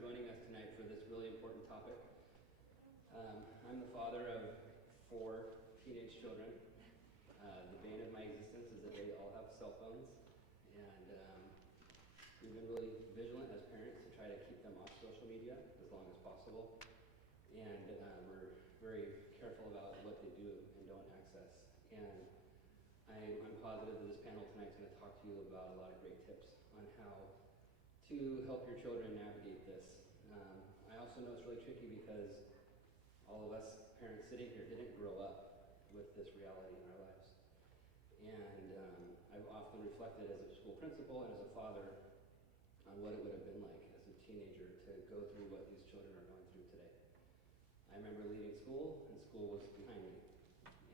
joining us tonight for this really important topic. I'm the father of 4 teenage children. The bane of my existence is that they all have cell phones, and we've been really vigilant as parents to try to keep them off social media as long as possible, and we're very careful about what they do and don't access. And I'm positive that this panel tonight is going to talk to you about a lot of great tips on how to help your children navigate this. I also know it's really tricky because all of us parents sitting here didn't grow up with this reality in our lives. And I've often reflected as a school principal and as a father on what it would have been like as a teenager to go through what these children are going through today. I remember leaving school, and school was behind me,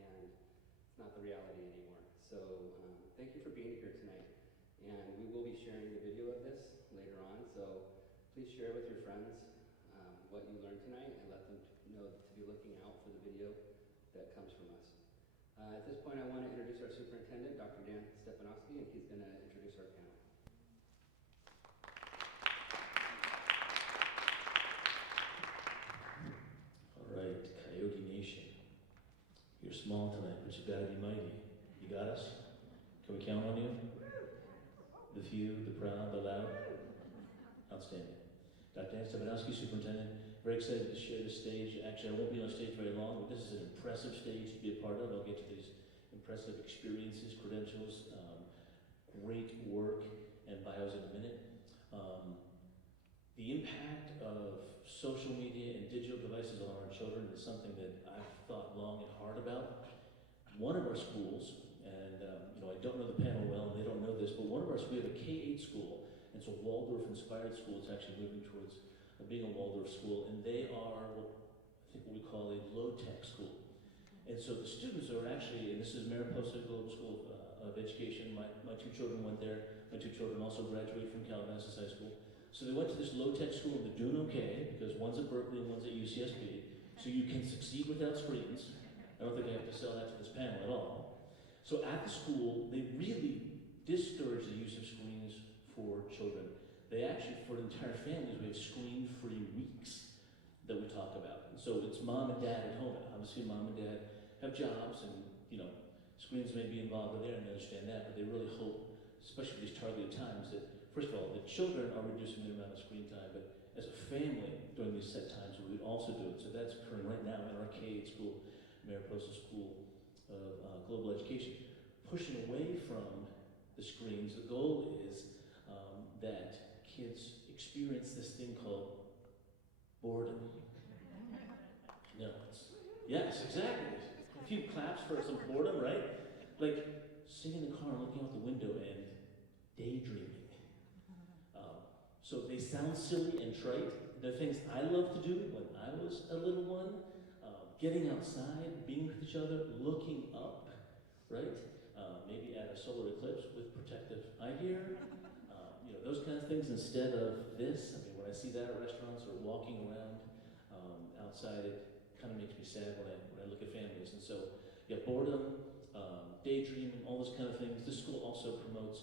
and it's not the reality anymore. So thank you for being here tonight. And we will be sharing the video of this later on, so please share with your friends what you learned tonight and let them know to be looking out for the video that comes from us. At this point, I want to introduce our superintendent, Dr. Dan Stepanowski, and he's going to introduce our panel. All right, Coyote Nation. You're small tonight, but you gotta be mighty. You got us? Can we count on you? The few, the proud, the loud? Outstanding. Dr. Dan Stepanowski, superintendent, very excited to share this stage. Actually, I won't be on stage very long, but this is an impressive stage to be a part of. I'll get to these impressive experiences, credentials, great work, and bios in a minute. The impact of social media and digital devices on our children is something that I've thought long and hard about. One of our schools, and I don't know the panel well, and they don't know this, but one of our schools, we have a K-8 school, and it's a Waldorf-inspired school. It's actually moving towards being a Waldorf school, and they are what we call a low-tech school. And so the students are actually, and this is Mariposa Global School of Education. My 2 children went there. My 2 children also graduated from Calabasas High School. So they went to this low-tech school, and they're doing okay, because one's at Berkeley and one's at UCSB, so you can succeed without screens. I don't think I have to sell that to this panel at all. So at the school, they really discourage the use of screens for children. They actually, for entire families, we have screen-free weeks that we talk about. And so it's mom and dad at home. Obviously, mom and dad have jobs, and screens may be involved there, and they understand that, but they really hope, especially these targeted times, that first of all, the children are reducing the amount of screen time, but as a family during these set times, we would also do it. So that's occurring right now in our K-8 school, Mariposa School of Global Education, pushing away from the screens. The goal is that kids experience this thing called boredom. Yes, exactly. A few claps for some boredom, right? Like sitting in the car and looking out the window and daydreaming. So they sound silly and trite. They're things I loved to do when I was a little one. Getting outside, being with each other, looking up, right? Maybe at a solar eclipse with protective eye gear. Those kinds of things instead of this. I mean, when I see that at restaurants or walking around outside, it kind of makes me sad when I look at families. And so, boredom, daydreaming, all those kind of things. This school also promotes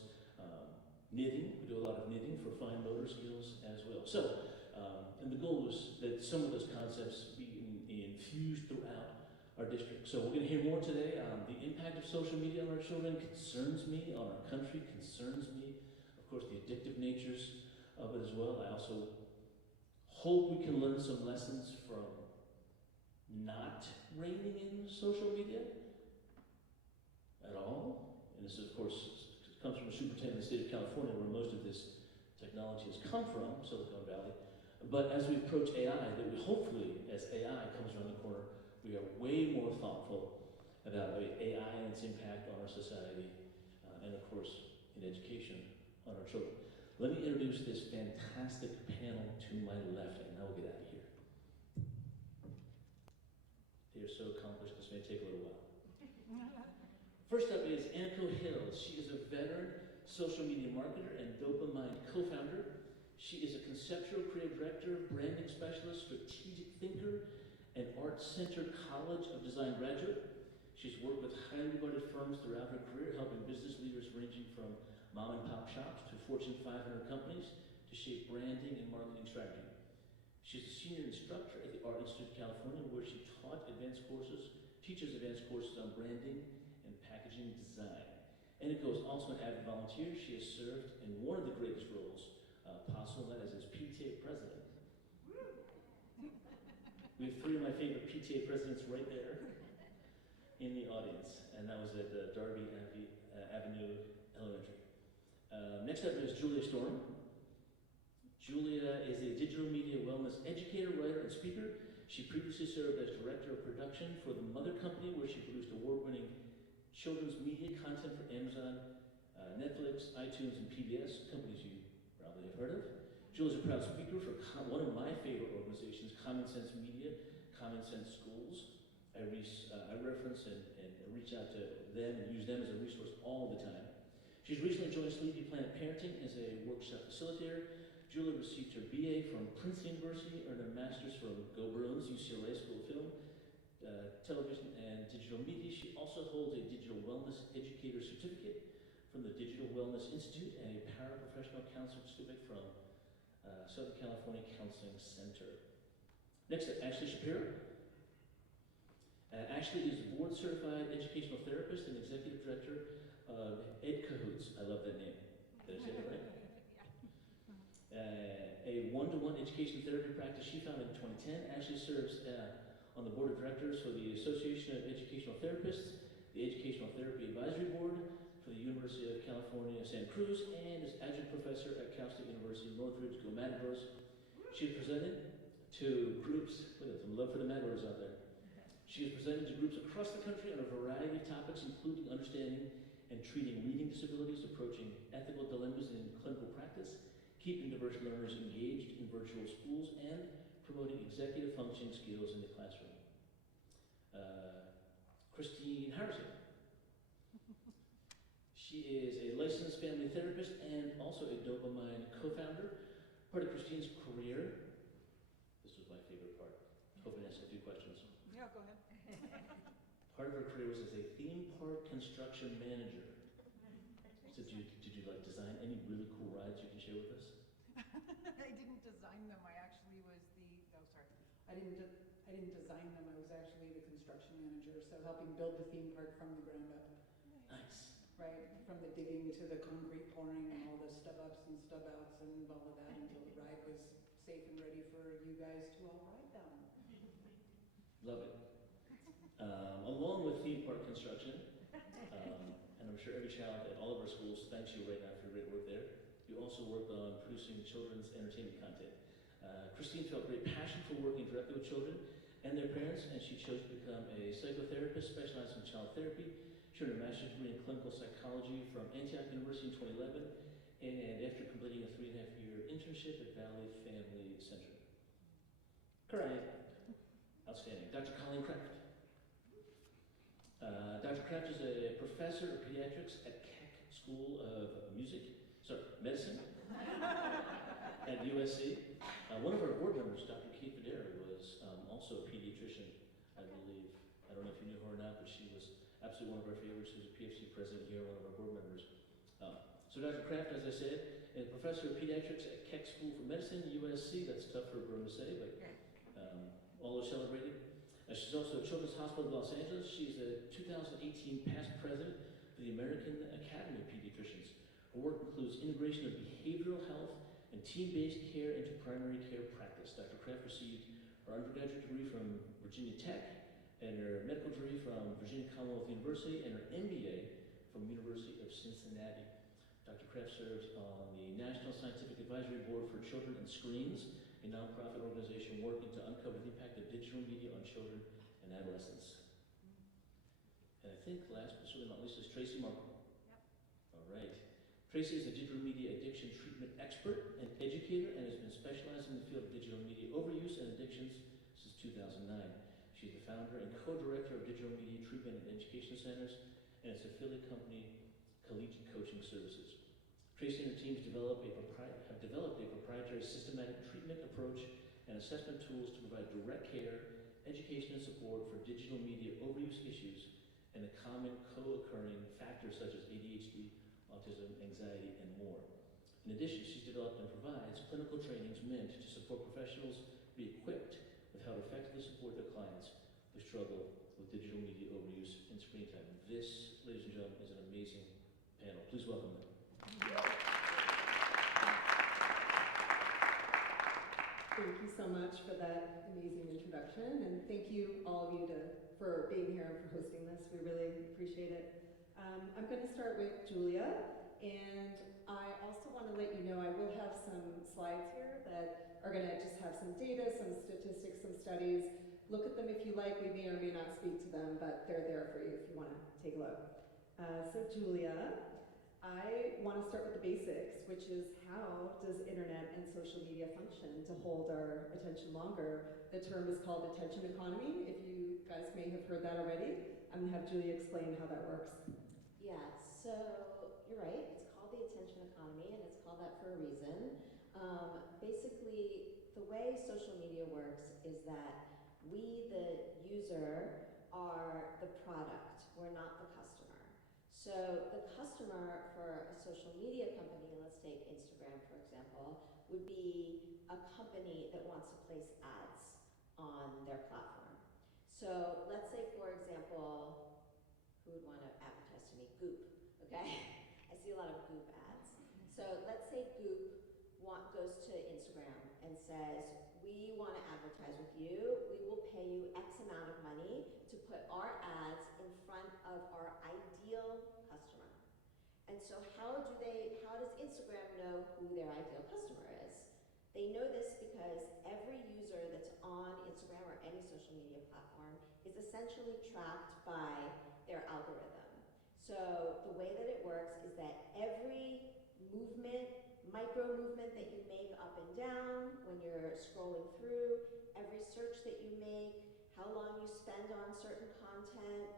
knitting. We do a lot of knitting for fine motor skills as well. So, and the goal was that some of those concepts be infused throughout our district. So we're going to hear more today. The impact of social media on our children concerns me, on our country concerns me. Of course, the addictive natures of it as well. I also hope we can learn some lessons from not reining in social media at all. And this, of course, comes from a superintendent in the state of California, where most of this technology has come from, Silicon Valley. But as we approach AI, that we hopefully, as AI comes around the corner, we are way more thoughtful about AI and its impact on our society, and of course, in education on our children. Let me introduce this fantastic panel to my left, and now we'll get out of here. They are so accomplished, this may take a little while. First up is Anko Hills. She is a veteran social media marketer and DopaMind co-founder. She is a conceptual creative director, branding specialist, strategic thinker, and art-centered College of Design graduate. She's worked with highly regarded firms throughout her career, helping business leaders ranging from mom and pop shops to Fortune 500 companies to shape branding and marketing strategy. She's a senior instructor at the Art Institute of California, where she teaches advanced courses on branding and packaging design. And it goes also an avid volunteer. She has served in one of the greatest roles possible, that is as PTA president. We have three of my favorite PTA presidents right there in the audience, and that was at Darby Avenue Elementary. Next up is Julia Storm. Julia is a digital media wellness educator, writer, and speaker. She previously served as director of production for the Mother Company, where she produced award-winning children's media content for Amazon, Netflix, iTunes, and PBS, companies you probably have heard of. Julia is a proud speaker for one of my favorite organizations, Common Sense Media, Common Sense Schools. I reference and reach out to them and use them as a resource all the time. She's recently joined Sleepy Planet Parenting as a workshop facilitator. Julia received her BA from Princeton University, earned a master's from Go Bruins, UCLA School of Film, Television, and Digital Media. She also holds a Digital Wellness Educator Certificate from the Digital Wellness Institute and a Paraprofessional Counselor Certificate from Southern California Counseling Center. Next up, Ashley Shapiro. Ashley is a board-certified educational therapist and executive director of Ed Cahoots. I love that name. Did I say that right? A one-to-one education therapy practice she founded in 2010. Ashley serves on the board of directors for the Association of Educational Therapists, the Educational Therapy Advisory Board for the University of California, Santa Cruz, and is adjunct professor at Cal State University, Northridge. Go Matadors. She has presented to groups, look at some love for the Matadors out there. She has presented to groups across the country on a variety of topics, including understanding and treating reading disabilities, approaching ethical dilemmas in clinical practice, keeping diverse learners engaged in virtual schools, and promoting executive functioning skills in the classroom. Christine Harrison. She is a licensed family therapist and also a DopaMind co-founder. Part of Christine's career, this was my favorite part, hoping to ask a few questions. Yeah, go ahead. Part of her career was as a theme park construction manager. So did you like design any really cool rides you can share with us? I didn't design them. I actually was I didn't design them. I was actually the construction manager, so helping build the theme park from the ground up. Nice. Right, from the digging to the concrete pouring and all the stub ups and stub outs and all of that until the ride was safe and ready for you guys to all ride down. Love it. Along with theme park construction, and I'm sure every child at all of our schools thanks you right now for your great work there, you also work on producing children's entertainment content. Christine felt great passion for working directly with children and their parents, and she chose to become a psychotherapist specializing in child therapy. She earned a master's degree in clinical psychology from Antioch University in 2011, and after completing a 3.5-year internship at Valley Family Center. Correct. Outstanding. Dr. Colleen Kraft. Dr. Kraft is a professor of pediatrics at Keck School of Medicine at USC. One of our board members, Dr. Kate Videra, was also a pediatrician, I believe. I don't know if you knew her or not, but she was absolutely one of our favorites. She was a PhD president here, one of our board members. So Dr. Kraft, as I said, is a professor of pediatrics at Keck School for Medicine, USC. That's tough for a Bruin to say, but all are celebrated. She's also at Children's Hospital of Los Angeles. She's a 2018 past president for the American Academy of Pediatricians. Her work includes integration of behavioral health and team-based care into primary care practice. Dr. Kraft received her undergraduate degree from Virginia Tech and her medical degree from Virginia Commonwealth University and her MBA from University of Cincinnati. Dr. Kraft serves on the National Scientific Advisory Board for Children and Screens, a nonprofit organization working to uncover the impact of digital media on children and adolescents. And I think last but certainly not least is Tracy Markle. Yep. All right. Tracy is a digital media addiction treatment expert and educator and has been specializing in the field of digital media overuse and addictions since 2009. She's the founder and co-director of Digital Media Treatment and Education Centers and its affiliate company, Collegiate Coaching Services. Tracy and her teams have developed a proprietary systematic treatment approach and assessment tools to provide direct care, education, and support for digital media overuse issues and the common co-occurring factors such as ADHD, autism, anxiety, and more. In addition, she's developed and provides clinical trainings meant to support professionals be equipped with how to effectively support their clients who struggle with digital media overuse and screen time. This, ladies and gentlemen, is an amazing panel. Please welcome them. Thank you so much for that amazing introduction, and thank you, all of you, for being here and for hosting this. We really appreciate it. I'm going to start with Julia, and I also want to let you know I will have some slides here that are going to just have some data, some statistics, some studies. Look at them if you like. We may or may not speak to them, but they're there for you if you want to take a look. So Julia, I want to start with the basics, which is how does internet and social media function to hold our attention longer? The term is called attention economy. If you guys may have heard that already, I'm going to have Julia explain how that works. Yeah, so you're right. It's called the attention economy, and it's called that for a reason. Basically, the way social media works is that we, the user, are the product. We're not the customer. So the customer for a social media company, let's take Instagram for example, would be a company that wants to place ads on their platform. So let's say, for example, who would want to advertise to me? Goop, okay? I see a lot of Goop ads. So let's say Goop goes to Instagram and says, we want to advertise with you. We will pay you X amount of money to put our ads in front of our ideal customer. And so how does Instagram know who their ideal customer is? They know this because every user that's on Instagram or any social media platform is essentially tracked by their algorithm. So the way that it works is that every movement, micro movement that you make up and down when you're scrolling through, every search that you make, how long you spend on certain content,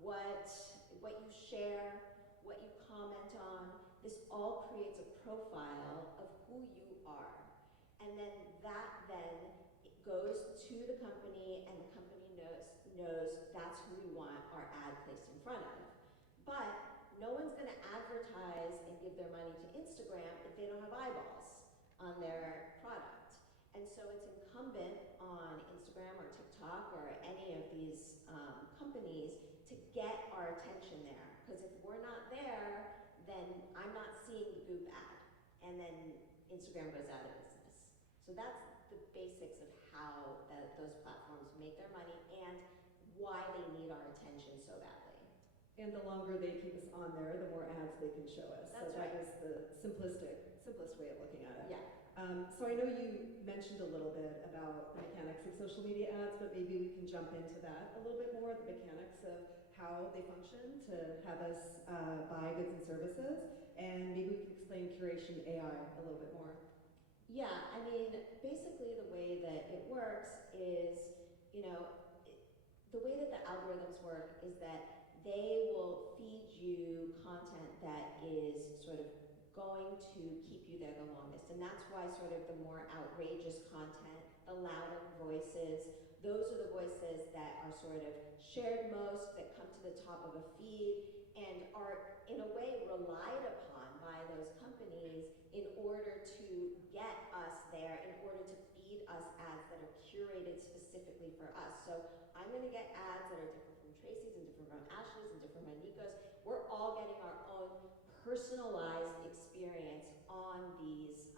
what you share, what you comment on, this all creates a profile of who you are. And then that it goes to the company, and the company knows that's who we want our ad placed in front of. But no one's going to advertise and give their money to Instagram if they don't have eyeballs on their product. And so it's incumbent on Instagram or TikTok or any of these companies to get our attention there. Because if we're not there, then I'm not seeing the Goop ad. And then Instagram goes out of business. So that's the basics of how those platforms make their money and why they need our attention so badly. And the longer they keep us on there, the more ads they can show us. That's so that right. is the simplest way of looking at it. Yeah. So I know you mentioned a little bit about the mechanics of social media ads, but maybe we can jump into that a little bit more, the mechanics of how they function to have us buy goods and services, and maybe we can explain curation AI a little bit more. Yeah, I mean, basically the way that it works is, the way that the algorithms work is that they will feed you content that is sort of going to keep you there the longest. And that's why sort of the more outrageous content, the louder voices, those are the voices that are sort of shared most, that come to the top of a feed, and are in a way relied upon by those companies in order to get us there, in order to feed us ads that are curated specifically for us. So I'm going to get ads that are different from Tracy's and different from Ashley's and different from Nico's. We're all getting our own personalized experience on these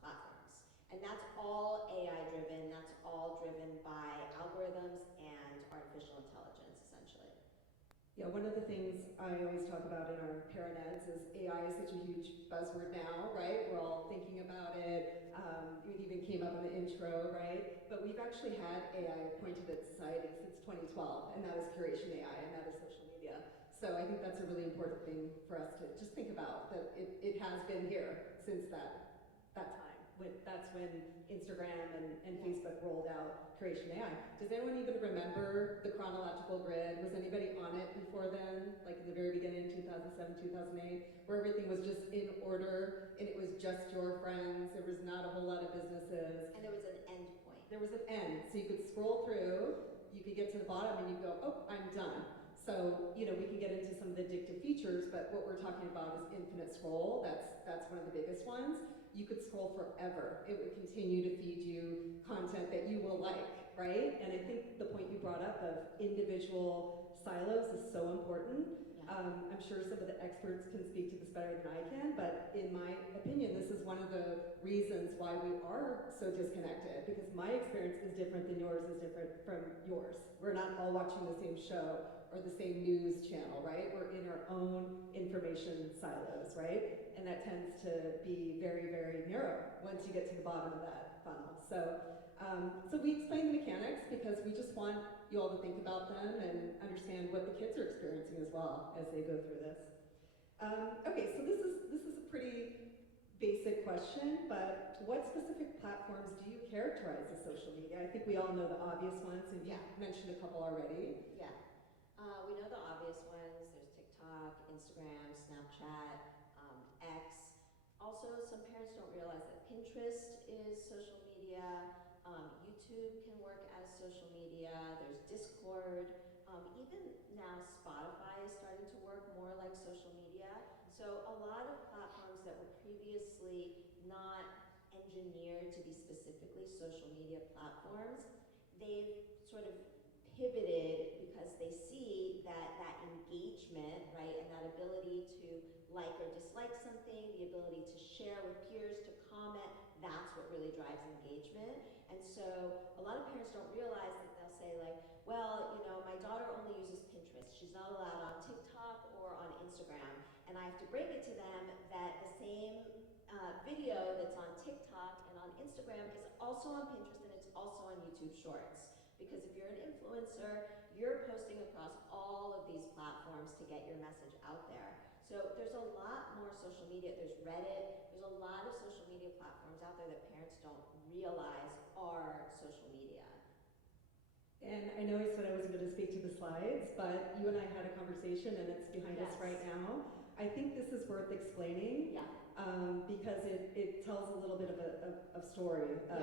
platforms. And that's all AI driven, that's all driven by algorithms and artificial intelligence, essentially. Yeah, one of the things I always talk about in our paranets is AI is such a huge buzzword now, right? We're all thinking about it. It even came up in the intro, right? But we've actually had AI pointed at society since 2012, and that is curation AI, and that is social media. So I think that's a really important thing for us to just think about, that it has been here since that time. That's when Instagram and Facebook rolled out curation AI. Does anyone even remember the chronological grid? Was anybody on it before then, like in the very beginning, 2007, 2008, where everything was just in order and it was just your friends, there was not a whole lot of businesses. And there was an end point. There was an end, so you could scroll through, you could get to the bottom and you go, oh, I'm done. So, you know, we can get into some of the addictive features, but what we're talking about is infinite scroll. That's one of the biggest ones. You could scroll forever. It would continue to feed you content that you will like, right? And I think the point you brought up of individual silos is so important. I'm sure some of the experts can speak to this better than I can, but in my opinion, this is one of the reasons why we are so disconnected, because my experience is different than yours is different from yours. We're not all watching the same show or the same news channel, right? We're in our own information silos, right? And that tends to be very, very narrow once you get to the bottom of that funnel. So we explain the mechanics because we just want you all to think about them and understand what the kids are experiencing as well as they go through this. Okay, so this is a pretty basic question, but what specific platforms do you characterize as social media? I think we all know the obvious ones, and you mentioned a couple already. Yeah. We know the obvious ones. There's TikTok, Instagram, Snapchat, X. Also, some parents don't realize that Pinterest is social media. YouTube can work as social media. There's Discord. Even now, Spotify is starting to work more like social media. So a lot of platforms that were previously not engineered to be specifically social media platforms, they've sort of pivoted because they see that engagement, right, and that ability to like or dislike something, the ability to share with peers, to comment, that's what really drives engagement. And so a lot of parents don't realize that they'll say like, well, you know, my daughter only uses Pinterest. She's not allowed on TikTok or on Instagram. And I have to break it to them that the same video that's on TikTok and on Instagram is also on Pinterest and it's also on YouTube Shorts. Because if you're an influencer, you're posting across all of these platforms to get your message out there. So there's a lot more social media. There's Reddit. There's a lot of social media platforms out there that parents don't realize are social media. And I know I said I wasn't going to speak to the slides, but you and I had a conversation and it's behind us right now. I think this is worth explaining because it tells a little bit of a story of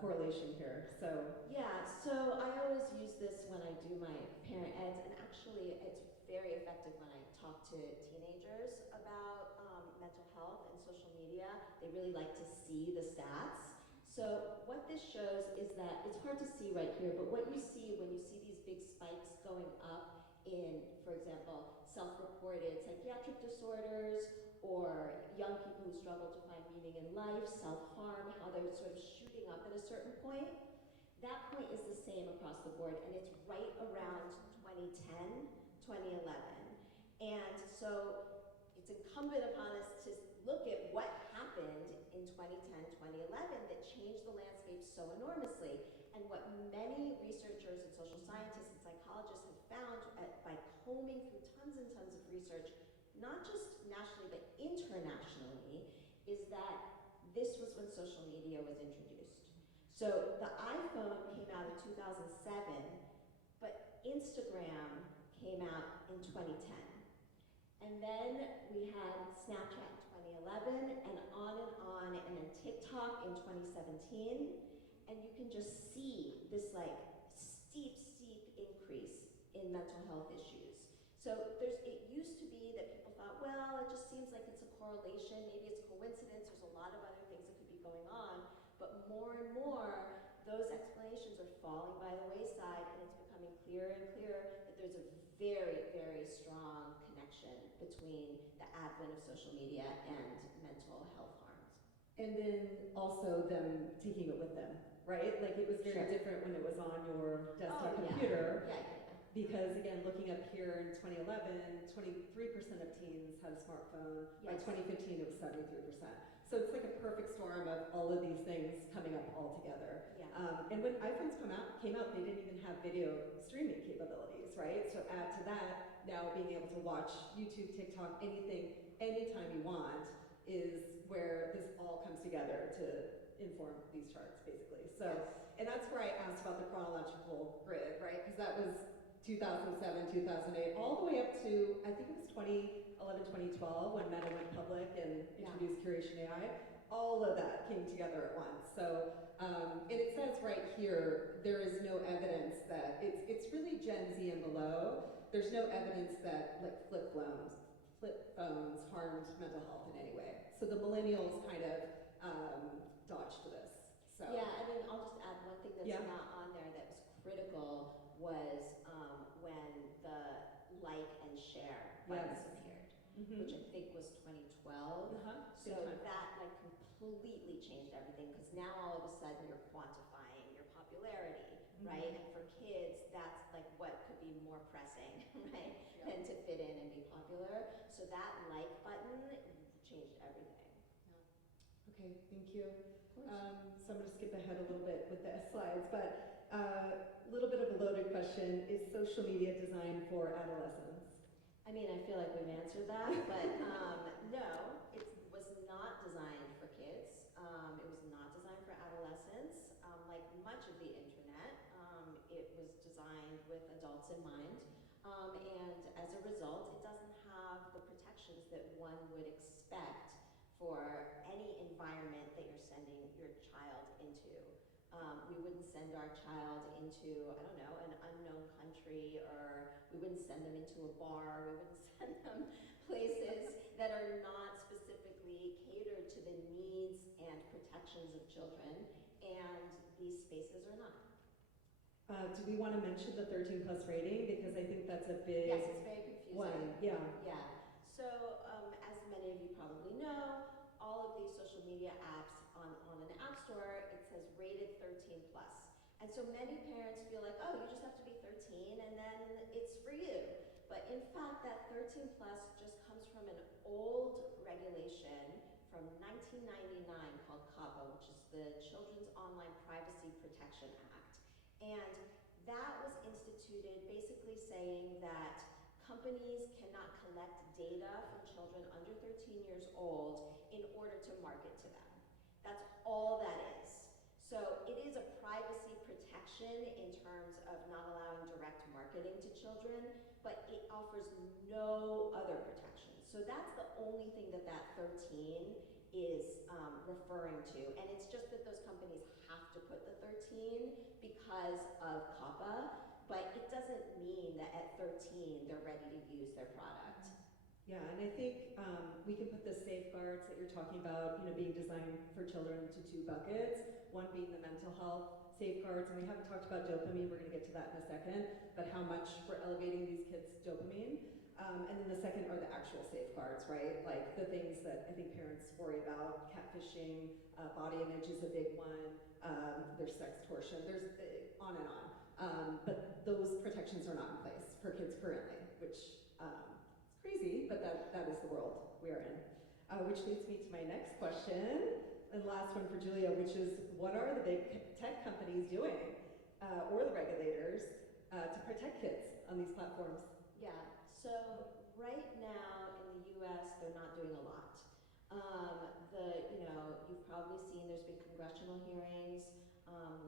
correlation here. So I always use this when I do my parent eds, and actually it's very effective when I talk to teenagers about mental health and social media. They really like to see the stats. So what this shows is that it's hard to see right here, but what you see when you see these big spikes going up in, for example, self-reported psychiatric disorders or young people who struggle to find meaning in life, self-harm, how they're sort of shooting up at a certain point, that point is the same across the board, and it's right around 2010, 2011. And so it's incumbent upon us to look at what happened in 2010, 2011 that changed the landscape so enormously. And what many researchers and social scientists and psychologists have found by combing through tons and tons of research, not just nationally but internationally, is that this was when social media was introduced. So the iPhone came out in 2007, but Instagram came out in 2010. And then we had Snapchat in 2011, and on, and then TikTok in 2017. And you can just see this like steep increase in mental health issues. So it used to be that people thought, well, it just seems like it's a correlation, maybe it's coincidence, there's a lot of other things that could be going on, but more and more, those explanations are falling by the wayside, and it's becoming clearer and clearer that there's a very, very strong connection between the advent of social media and mental health harms. And then also them taking it with them, right? Like it was very different when it was on your desktop computer. Because again, looking up here in 2011, 23% of teens had a smartphone. By 2015, it was 73%. So it's like a perfect storm of all of these things coming up all together. And when iPhones came out, they didn't even have video streaming capabilities, right? So add to that, now being able to watch YouTube, TikTok, anything, anytime you want, is where this all comes together to inform these charts, basically. So, and that's where I asked about the chronological grid, right? Because that was 2007, 2008, all the way up to, I think it was 2011, 2012, when Meta went public and introduced Curation AI. All of that came together at once. So, and it says right here, there is no evidence that it's really Gen Z and below there's no evidence that like flip phones harmed mental health in any way. So the millennials kind of dodged this. So Yeah, I mean, I'll just add one thing that's Yeah. not on there that was critical was when the like and share buttons Yes. appeared, Mhm. which I think was 2012. So Good time. that like completely changed everything because now all of a sudden you're quantifying your popularity, right? And for kids, that's like what could be more pressing, right? Yeah. Than to fit in and be popular. So that like button changed everything. Okay, thank you. So I'm going to skip ahead a little bit with the slides, but a little bit of a loaded question. Is social media designed for adolescents? I mean, I feel like we've answered that, but no, it was not designed for kids. It was not designed for adolescents. Like much of the internet, it was designed with adults in mind. And as a result, it doesn't have the protections that one would expect for any environment that you're sending your child into. We wouldn't send our child into, I don't know, an unknown country, or we wouldn't send them into a bar, we wouldn't send them places that are not specifically catered to the needs and protections of children, and these spaces are not. Do we want to mention the 13 plus rating? Because I think that's a big Yes, it's very confusing. one. Yeah. Yeah. So, as many of you probably know, all of these social media apps on an app store, it says rated 13 plus. And so many parents feel like, oh, you just have to be 13 and then it's for you. But in fact, that 13 plus just comes from an old regulation from 1999 called COPPA, which is the Children's Online Privacy Protection Act. And that was instituted basically saying that companies cannot collect data from children under 13 years old in order to market to them. That's all that is. So it is a privacy protection in terms of not allowing direct marketing to children, but it offers no other protection. So that's the only thing that that 13 is referring to. And it's just that those companies have to put the 13 because of COPPA, but it doesn't mean that at 13 they're ready to use their product. Yeah, and I think we can put the safeguards that you're talking about, being designed for children into two buckets. One being the mental health safeguards, and we haven't talked about dopamine. We're going to get to that in a second, but how much we're elevating these kids' dopamine. And then the second are the actual safeguards, right? Like the things that I think parents worry about: catfishing, body image is a big one. There's sextortion. There's on and on. But those protections are not in place for kids currently, which crazy, but that is the world we are in. Which leads me to my next question, and last one for Julia, which is, what are the big tech companies doing, or the regulators, to protect kids on these platforms? Yeah, so right now in the US, they're not doing a lot. You've probably seen there's been congressional hearings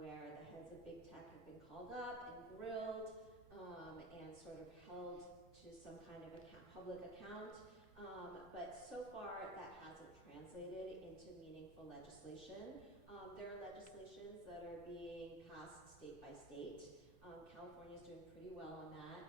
where the heads of big tech have been called up and grilled and sort of held to some kind of public account. But so far that hasn't translated into meaningful legislation. There are legislations that are being passed state by state. California is doing pretty well on that.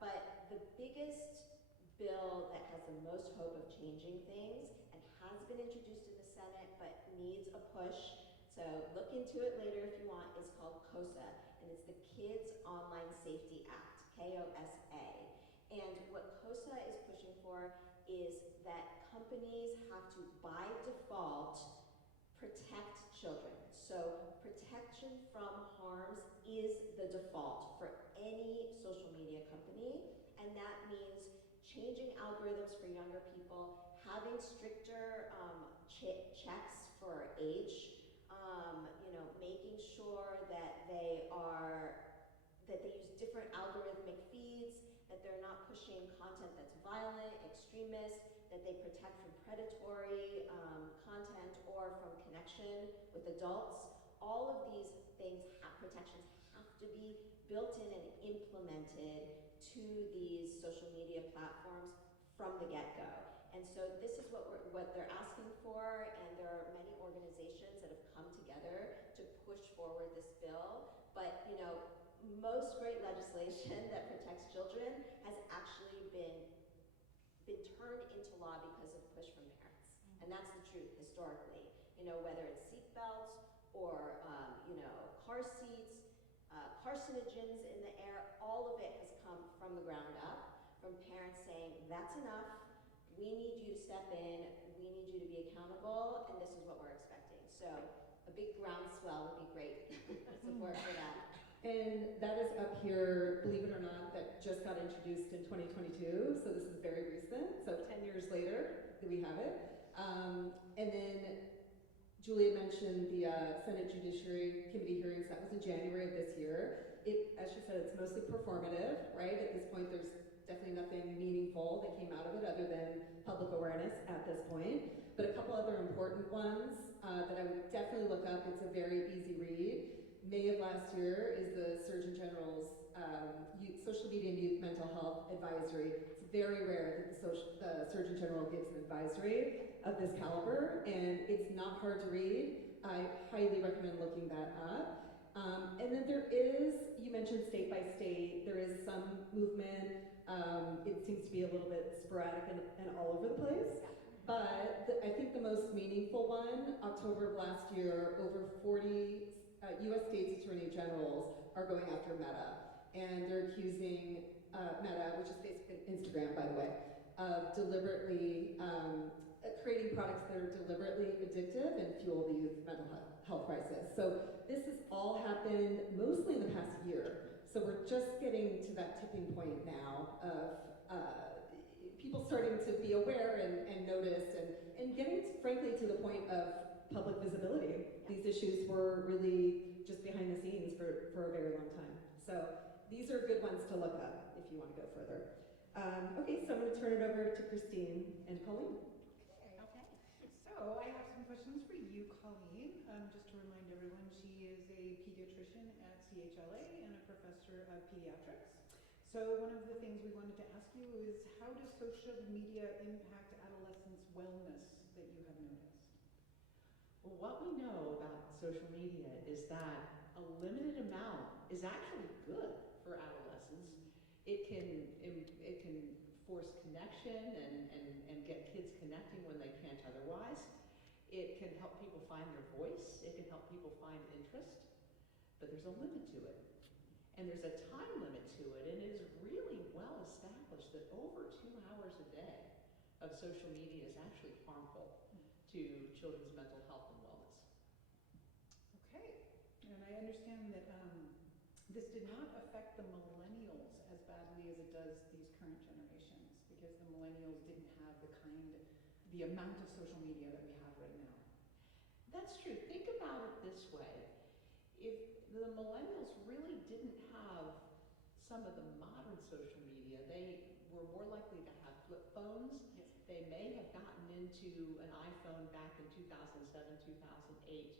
But the biggest bill that has the most hope of changing things and has been introduced in the Senate but needs a push, so look into it later if you want, is called KOSA, and it's the Kids Online Safety Act, KOSA. And what KOSA is pushing for is that companies have to, by default, protect children. So protection from harms is the default for any social media company, and that means changing algorithms for younger people, having stricter checks for age, making sure that they use different algorithmic feeds, that they're not pushing content that's violent, extremist, that they protect from predatory content or from connection with adults. All of these protections have to be built in and implemented to these social media platforms from the get-go. And so this is what they're asking for, and there are many organizations that have come together to push forward this bill. But most great legislation that protects children has actually been turned into law because of push from parents. And that's the truth historically. You know, whether it's seat belts or, you know, car seats, carcinogens in the air, all of it has come from the ground up, from parents saying, that's enough, we need you to step in, we need you to be accountable, and this is what we're expecting. So a big groundswell would be great support for that. And that is up here, believe it or not, that just got introduced in 2022, so this is very recent, so 10 years later that we have it. And then Julia mentioned the Senate Judiciary Committee hearings. That was in January of this year. As she said, it's mostly performative, right? At this point, there's definitely nothing meaningful that came out of it other than public awareness at this point. But a couple other important ones that I would definitely look up. It's a very easy read. May of last year is the Surgeon General's Social Media and Youth Mental Health Advisory. It's very rare that the Surgeon General gives an advisory of this caliber, and it's not hard to read. I highly recommend looking that up. And then there is, you mentioned state by state, there is some movement. It seems to be a little bit sporadic and all over the place. But I think the most meaningful one, October of last year, over 40 U.S. states attorney generals are going after Meta. And they're accusing Meta, which is basically Instagram, by the way, of deliberately creating products that are deliberately addictive and fuel the youth mental health crisis. So this has all happened mostly in the past year. So we're just getting to that tipping point now of people starting to be aware and notice and getting, frankly, to the point of public visibility. These issues were really just behind the scenes for a very long time. So these are good ones to look up if you want to go further. Okay, so I'm going to turn it over to Christine and Colleen. Okay. So I have some questions for you, Colleen. Just to remind everyone, she is a pediatrician at CHLA and a professor of pediatrics. So one of the things we wanted to ask you is, how does social media impact adolescents' wellness that you have noticed? Well, what we know about social media is that a limited amount is actually good for adolescents. It can force connection and get kids connecting when they can't otherwise. It can help people find their voice. It can help people find interest. But there's a limit to it. And there's a time limit to it. And it is really well established that over 2 hours a day of social media is actually harmful to children's mental health and wellness. Okay. And I understand that this did not affect the millennials as badly as it does these current generations, because the millennials didn't have the amount of social media that we have right now. That's true. Think about it this way. If the millennials really didn't have some of the modern social media, they were more likely to have flip phones. Yes. They may have gotten into an iPhone back in 2007, 2008,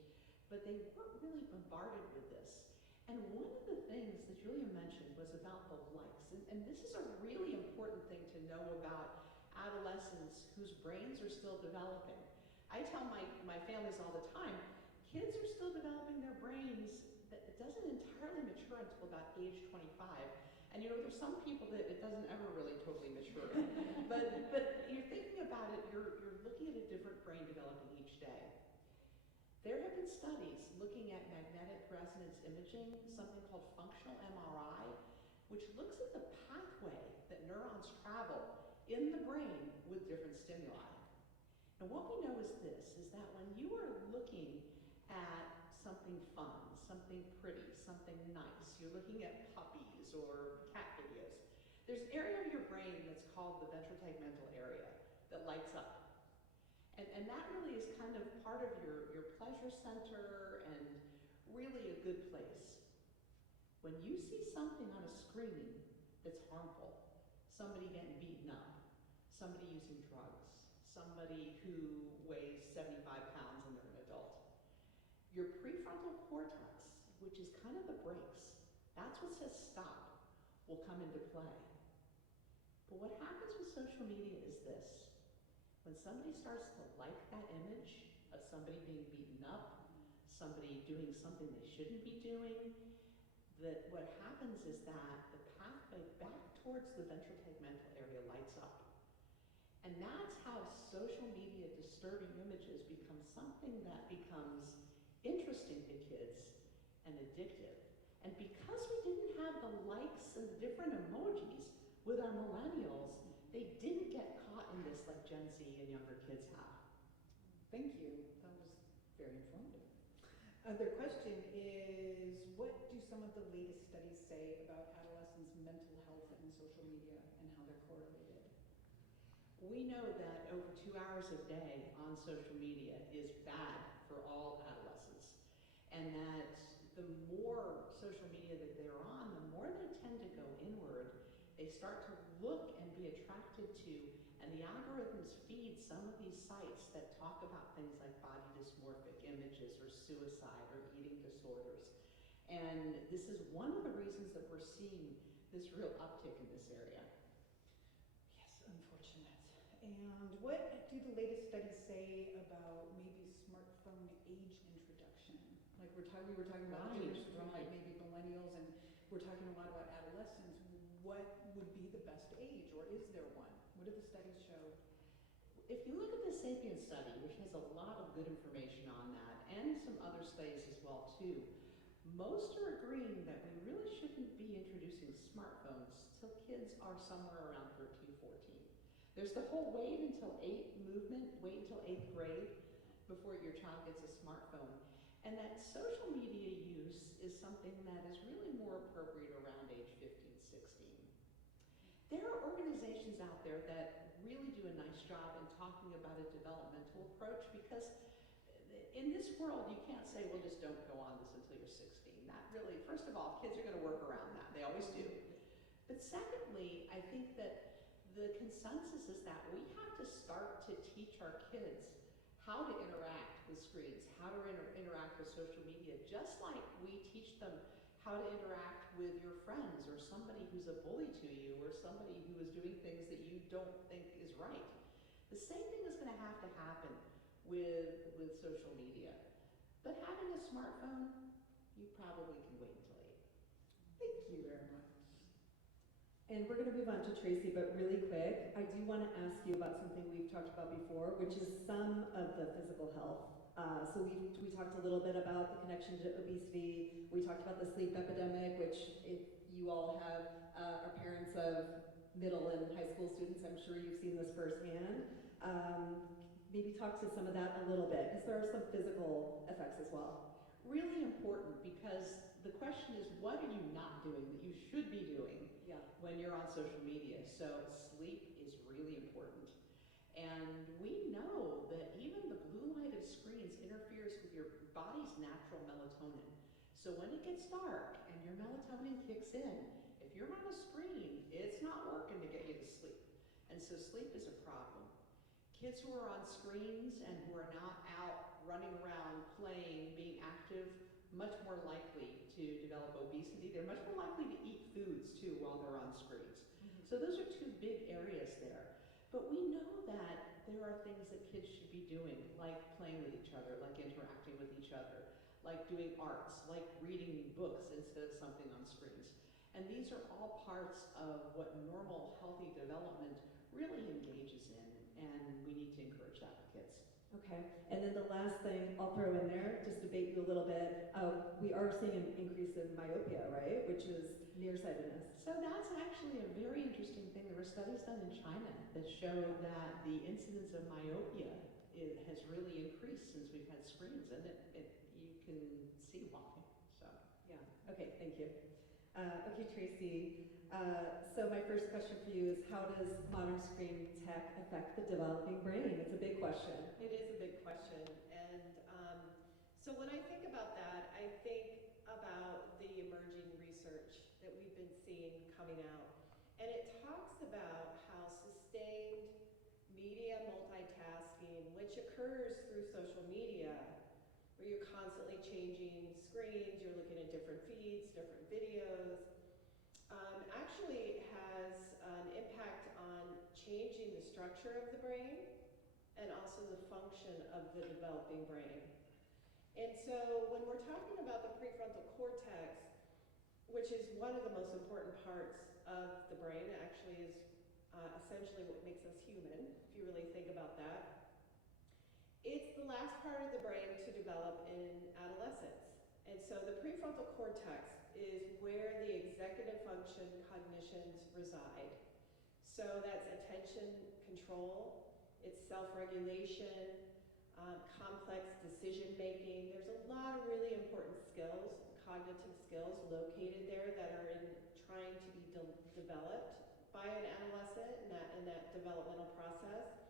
but they weren't really bombarded with this. And one of the things that Julia mentioned was about the likes. And this is a really important thing to know about adolescents whose brains are still developing. I tell my families all the time, kids are still developing their brains. That it doesn't entirely mature until about age 25. And you know, there's some people that it doesn't ever really totally mature. but you're thinking about it, you're looking at a different brain developing each day. There have been studies looking at magnetic resonance imaging, something called functional MRI, which looks at the pathway that neurons travel in the brain with different stimuli. And what we know is this, is that when you are looking at something fun, something pretty, something nice, you're looking at puppies or cat videos, there's an area of your brain that's called the ventrotegmental area that lights up. And that really is kind of part of your pleasure center and really a good place. When you see something on a screen that's harmful, somebody getting beaten up, somebody using drugs, somebody who weighs 75 pounds and they're an adult, your prefrontal cortex, which is kind of the brakes, that's what says stop, will come into play. But what happens with social media is this. When somebody starts to like that image of somebody being beaten up, somebody doing something they shouldn't be doing, that what happens is that the pathway back towards the ventral tegmental area lights up. And that's how social media disturbing images become something that becomes interesting to kids and addictive. And because we didn't have the likes and the different emojis with our millennials, they didn't get caught in this like Gen Z and younger kids have. Thank you. That was very informative. Other question is, what do some of the latest studies say about adolescents' mental health and social media and how they're correlated? We know that over 2 hours a day on social media is bad for all adolescents. And that the more social media that they're on, the more they tend to go inward. They start to look and be attracted to, and the algorithms feed some of these sites that talk about things like body dysmorphic images or suicide or eating disorders. And this is one of the reasons that we're seeing this real uptick in this area. Yes, unfortunate. And what do the latest studies say about maybe smartphone age introduction? Like we were talking about the difference between like maybe millennials, and we're talking a lot about adolescents. What would be the best age, or is there one? What do the studies show? If you look at the Sapiens study, which has a lot of good information on that, and some other studies as well too, most are agreeing that we really shouldn't be introducing smartphones till kids are somewhere around 13, 14. There's the whole wait until 8 movement, wait until 8th grade before your child gets a smartphone. And that social media use is something that is really more appropriate around age 15, 16. There are organizations out there that really do a nice job in talking about a developmental approach, because in this world you can't say, well, just don't go on this until you're 16. That really, first of all, kids are going to work around that. They always do. But secondly, I think that the consensus is that we have to start to teach our kids how to interact with screens, how to interact with social media, just like we teach them how to interact with your friends or somebody who's a bully to you or somebody who is doing things that you don't think is right. The same thing is going to happen with social media. But having a smartphone, you probably can wait until 8. Thank you very much. And we're going to move on to Tracy, but really quick, I do want to ask you about something we've talked about before, which is some of the physical health. So we talked a little bit about the connection to obesity. We talked about the sleep epidemic, which if you all are parents of middle and high school students, I'm sure you've seen this firsthand. Maybe talk to some of that a little bit, because there are some physical effects as well. Really important, because the question is, what are you not doing that you should be doing when you're on social media? So sleep is really important. And we know that even the blue light of screens interferes with your body's natural melatonin. So when it gets dark and your melatonin kicks in, if you're on a screen, it's not working to get you to sleep. And so sleep is a problem. Kids who are on screens and who are not out running around, playing, being active, much more likely to develop obesity. They're much more likely to eat foods too while they're on screens. So those are 2 big areas there. But we know that there are things that kids should be doing, like playing with each other, like interacting with each other, like doing arts, like reading books instead of something on screens. And these are all parts of what normal, healthy development really engages in, and we need to encourage that with kids. Okay, and then the last thing I'll throw in there, just to debate you a little bit, we are seeing an increase in myopia, right? Which is nearsightedness. So that's actually a very interesting thing. There were studies done in China that show that the incidence of myopia has really increased since we've had screens, and you can see why. So yeah, okay, thank you. Okay, Tracy, so my first question for you is, how does modern screen tech affect the developing brain? It's a big question. It is a big question, and so when I think about that, I think about the emerging research that we've been seeing coming out, and it talks about how sustained media multitasking, which occurs through social media, where you're constantly changing screens, you're looking at different feeds, different videos, actually has an impact on changing the structure of the brain and also the function of the developing brain. And so when we're talking about the prefrontal cortex, which is one of the most important parts of the brain. It actually is essentially what makes us human, if you really think about that. It's the last part of the brain to develop in adolescence. And so the prefrontal cortex is where the executive function cognitions reside. So that's attention control, it's self-regulation, complex decision making. There's a lot of really important skills, cognitive skills located there that are in trying to be developed by an adolescent in that developmental process.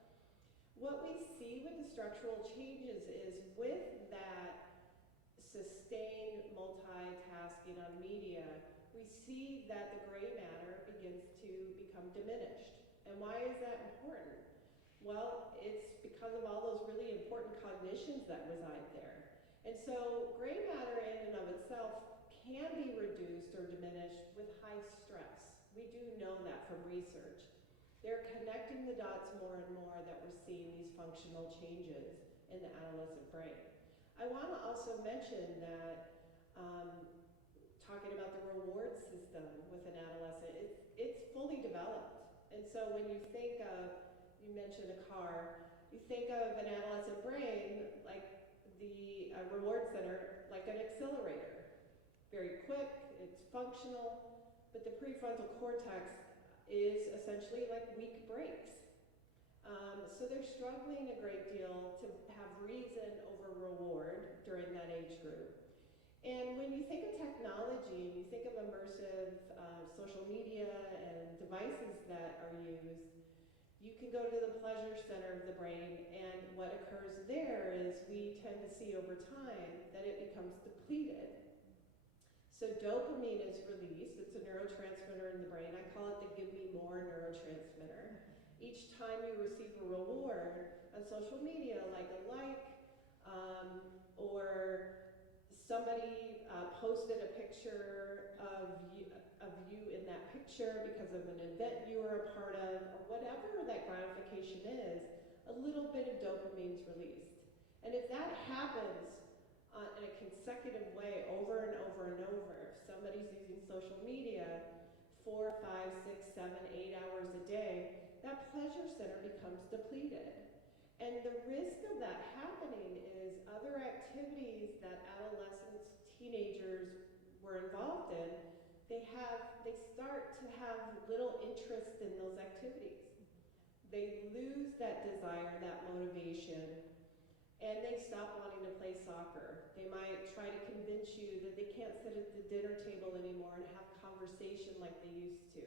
What we see with the structural changes is with that sustained multitasking on media, we see that the gray matter begins to become diminished. And why is that important? Well, it's because of all those really important cognitions that reside there. And so gray matter in and of itself can be reduced or diminished with high stress. We do know that from research. They're connecting the dots more and more that we're seeing these functional changes in the adolescent brain. I want to also mention that talking about the reward system with an adolescent, it's fully developed. And so when you think of, you mentioned a car, you think of an adolescent brain like the reward center, like an accelerator. Very quick, it's functional, but the prefrontal cortex is essentially like weak brakes. So they're struggling a great deal to have reason over reward during that age group. And when you think of technology and you think of immersive social media and devices that are used, you can go to the pleasure center of the brain, and what occurs there is we tend to see over time that it becomes depleted. So dopamine is released. It's a neurotransmitter in the brain. I call it the give me more neurotransmitter. Each time you receive a reward on social media, like a like, or somebody posted a picture of you in that picture because of an event you were a part of, or whatever that gratification is, a little bit of dopamine is released. And if that happens in a consecutive way over and over and over, if somebody's using social media 4, 5, 6, 7, 8 hours a day, that pleasure center becomes depleted. And the risk of that happening is other activities that adolescents, teenagers were involved in, they start to have little interest in those activities. They lose that desire, that motivation, and they stop wanting to play soccer. They might try to convince you that they can't sit at the dinner table anymore and have conversation like they used to.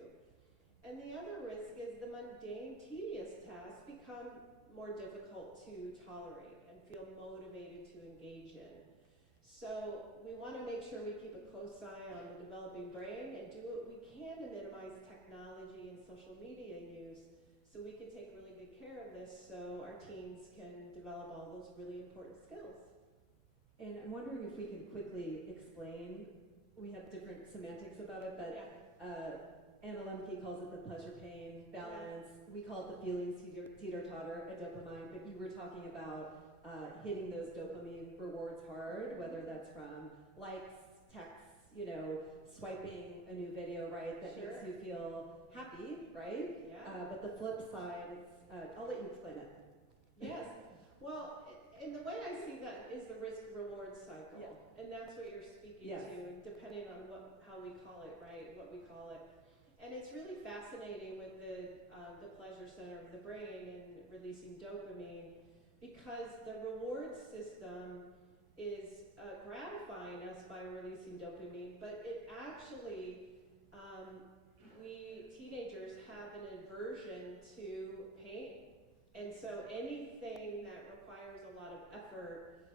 And the other risk is the mundane, tedious tasks become more difficult to tolerate and feel motivated to engage in. So we want to make sure we keep a close eye on the developing brain and do what we can to minimize technology and social media use so we can take really good care of this so our teens can develop all those really important skills. And I'm wondering if we could quickly explain, we have different semantics about it, but Anna Lemke calls it the pleasure pain balance. Yeah. We call it the feelings teeter-totter at DopaMind, but you were talking about hitting those dopamine rewards hard, whether that's from likes, texts, swiping a new video, right, that makes you feel happy, right? Yeah. But the flip side, it's, I'll let you explain it. Yes. Well, and the way I see that is the risk-reward cycle. Yeah. And that's what you're speaking to, depending on how we call it, right, what we call it. And it's really fascinating with the pleasure center of the brain and releasing dopamine, because the reward system is gratifying us by releasing dopamine, but it actually, we teenagers have an aversion to pain. And so anything that requires a lot of effort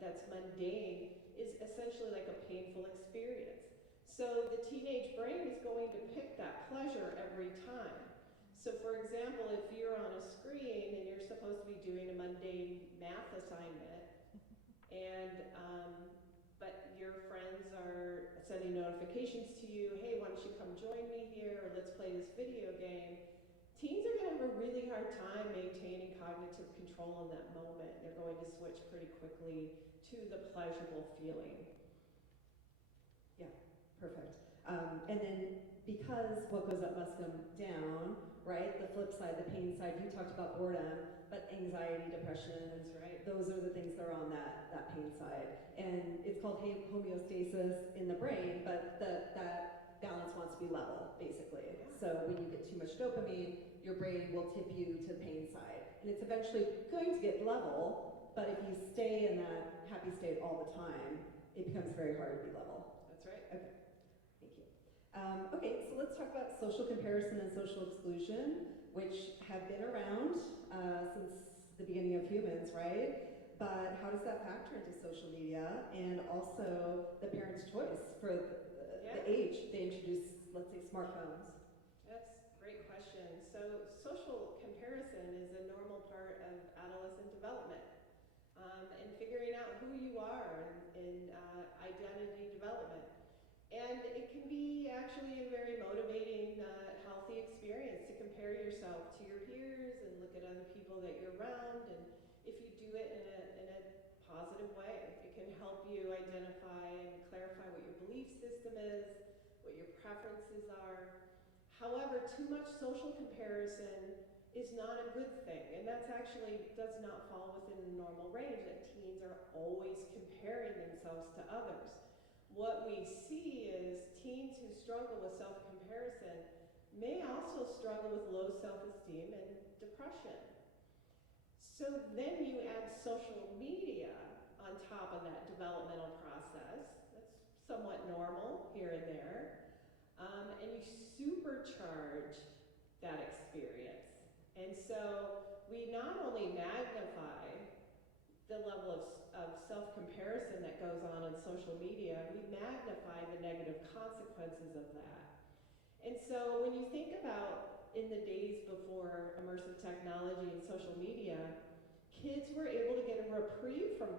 that's mundane is essentially like a painful experience. So the teenage brain is going to pick that pleasure every time. So for example, if you're on a screen and you're supposed to be doing a mundane math assignment, and but your friends are sending notifications to you, hey, why don't you come join me here, or let's play this video game, teens are going to have a really hard time maintaining cognitive control in that moment. They're going to switch pretty quickly to the pleasurable feeling. Yeah, Perfect. And then because what goes up must come down, right? The flip side, the pain side, you talked about boredom, but anxiety, depression, That's right. those are the things that are on that pain side. And it's called homeostasis in the brain, but that balance wants to be level, basically. Yeah. So when you get too much dopamine, your brain will tip you to the pain side. And it's eventually going to get level, but if you stay in that happy state all the time, it becomes very hard to be level. That's right. Okay, thank you. Okay, so let's talk about social comparison and social exclusion, which have been around since the beginning of humans, right? But how does that factor into social media and also the parents' choice for the age they introduce, let's say, smartphones? That's a great question. So social comparison is a normal part of adolescent development, and figuring out who you are in identity development. And it can be actually a very motivating, healthy experience to compare yourself to your peers and look at other people that you're around. And if you do it in a positive way, it can help you identify and clarify what your belief system is, what your preferences are. However, too much social comparison is not a good thing, and that's actually does not fall within the normal range that teens are always comparing themselves to others. What we see is teens who struggle with self-comparison may also struggle with low self-esteem and depression. So then you add social media on top of that developmental process. That's somewhat normal here and there. And you supercharge that experience. And so we not only magnify the level of self-comparison that goes on in social media, we magnify the negative consequences of that. And so when you think about in the days before immersive technology and social media, kids were able to get a reprieve from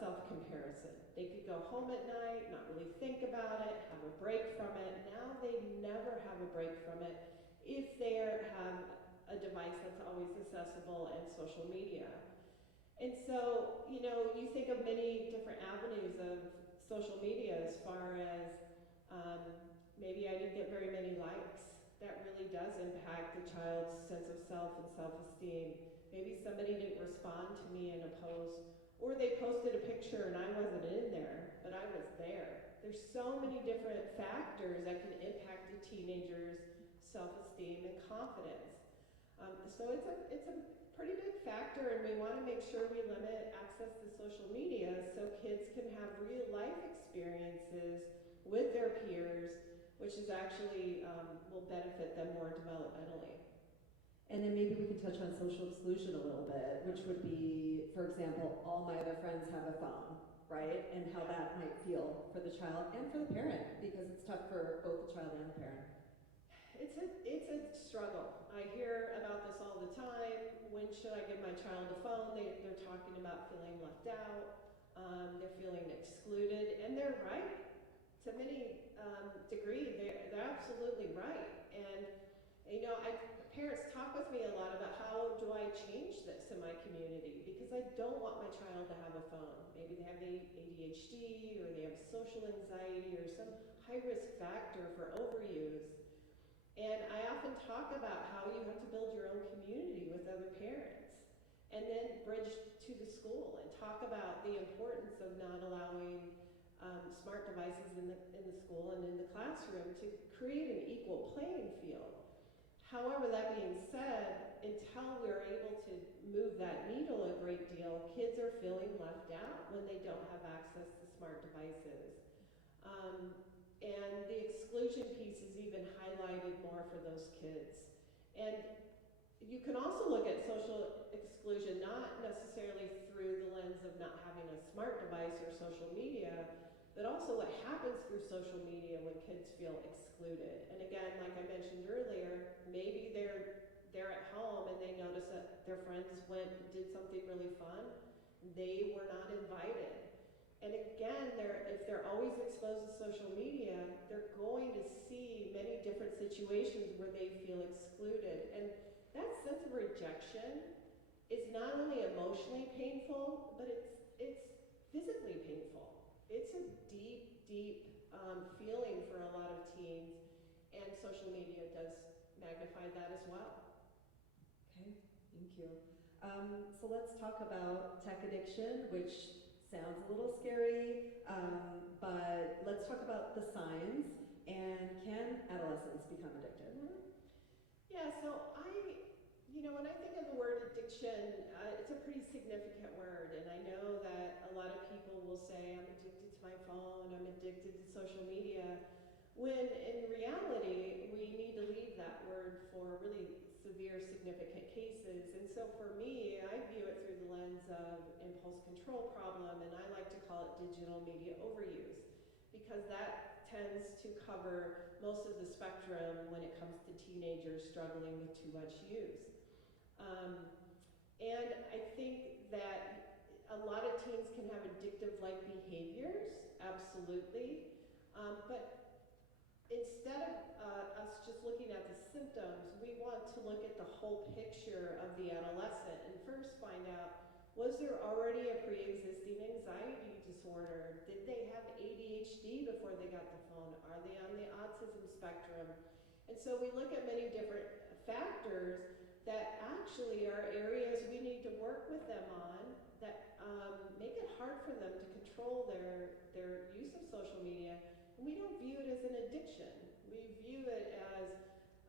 self-comparison. They could go home at night, not really think about it, have a break from it. Now they never have a break from it if they have a device that's always accessible and social media. And so, you know, you think of many different avenues of social media as far as maybe I didn't get very many likes. That really does impact the child's sense of self and self-esteem. Maybe somebody didn't respond to me in a post, or they posted a picture and I wasn't in there, but I was there. There's so many different factors that can impact a teenager's self-esteem and confidence. So it's a pretty big factor, and we want to make sure we limit access to social media so kids can have real life experiences with their peers, which is actually will benefit them more developmentally. And then maybe we can touch on social exclusion a little bit, which would be, for example, all my other friends have a phone, right? And how that might feel for the child and for the parent, because it's tough for both the child and the parent. It's a struggle. I hear about this all the time. When should I give my child a phone? They're talking about feeling left out. They're feeling excluded, and they're right. To many degree, they're absolutely right. And you know, parents talk with me a lot about how do I change this in my community, because I don't want my child to have a phone. Maybe they have ADHD, or they have social anxiety, or some high-risk factor for overuse. And I often talk about how you have to build your own community with other parents, and then bridge to the school and talk about the importance of not allowing smart devices in the school and in the classroom to create an equal playing field. However, that being said, until we're able to move that needle a great deal, kids are feeling left out when they don't have access to smart devices. And the exclusion piece is even highlighted more for those kids. And you can also look at social exclusion not necessarily through the lens of not having a smart device or social media, but also what happens through social media when kids feel excluded. And again, like I mentioned earlier, maybe they're at home and they notice that their friends went and did something really fun. They were not invited. And again, if they're always exposed to social media, they're going to see many different situations where they feel excluded. And that sense of rejection is not only emotionally painful, but it's physically painful. It's a deep, deep feeling for a lot of teens, and social media does magnify that as well. Okay, thank you. So let's talk about tech addiction, which sounds a little scary, but let's talk about the signs, and can adolescents become addicted? Yeah, so when I think of the word addiction, it's a pretty significant word, and I know that a lot of people will say, I'm addicted to my phone, I'm addicted to social media, when in reality, we need to leave that word for really severe, significant cases. And so for me, I view it through the lens of impulse control problem, and I like to call it digital media overuse, because that tends to cover most of the spectrum when it comes to teenagers struggling with too much use. And I think that a lot of teens can have addictive-like behaviors, absolutely, but instead of us just looking at the symptoms, we want to look at the whole picture of the adolescent and first find out, was there already a pre-existing anxiety disorder? Did they have ADHD before they got the phone? Are they on the autism spectrum? And so we look at many different factors that actually are areas we need to work with them on that make it hard for them to control their use of social media. And we don't view it as an addiction. We view it as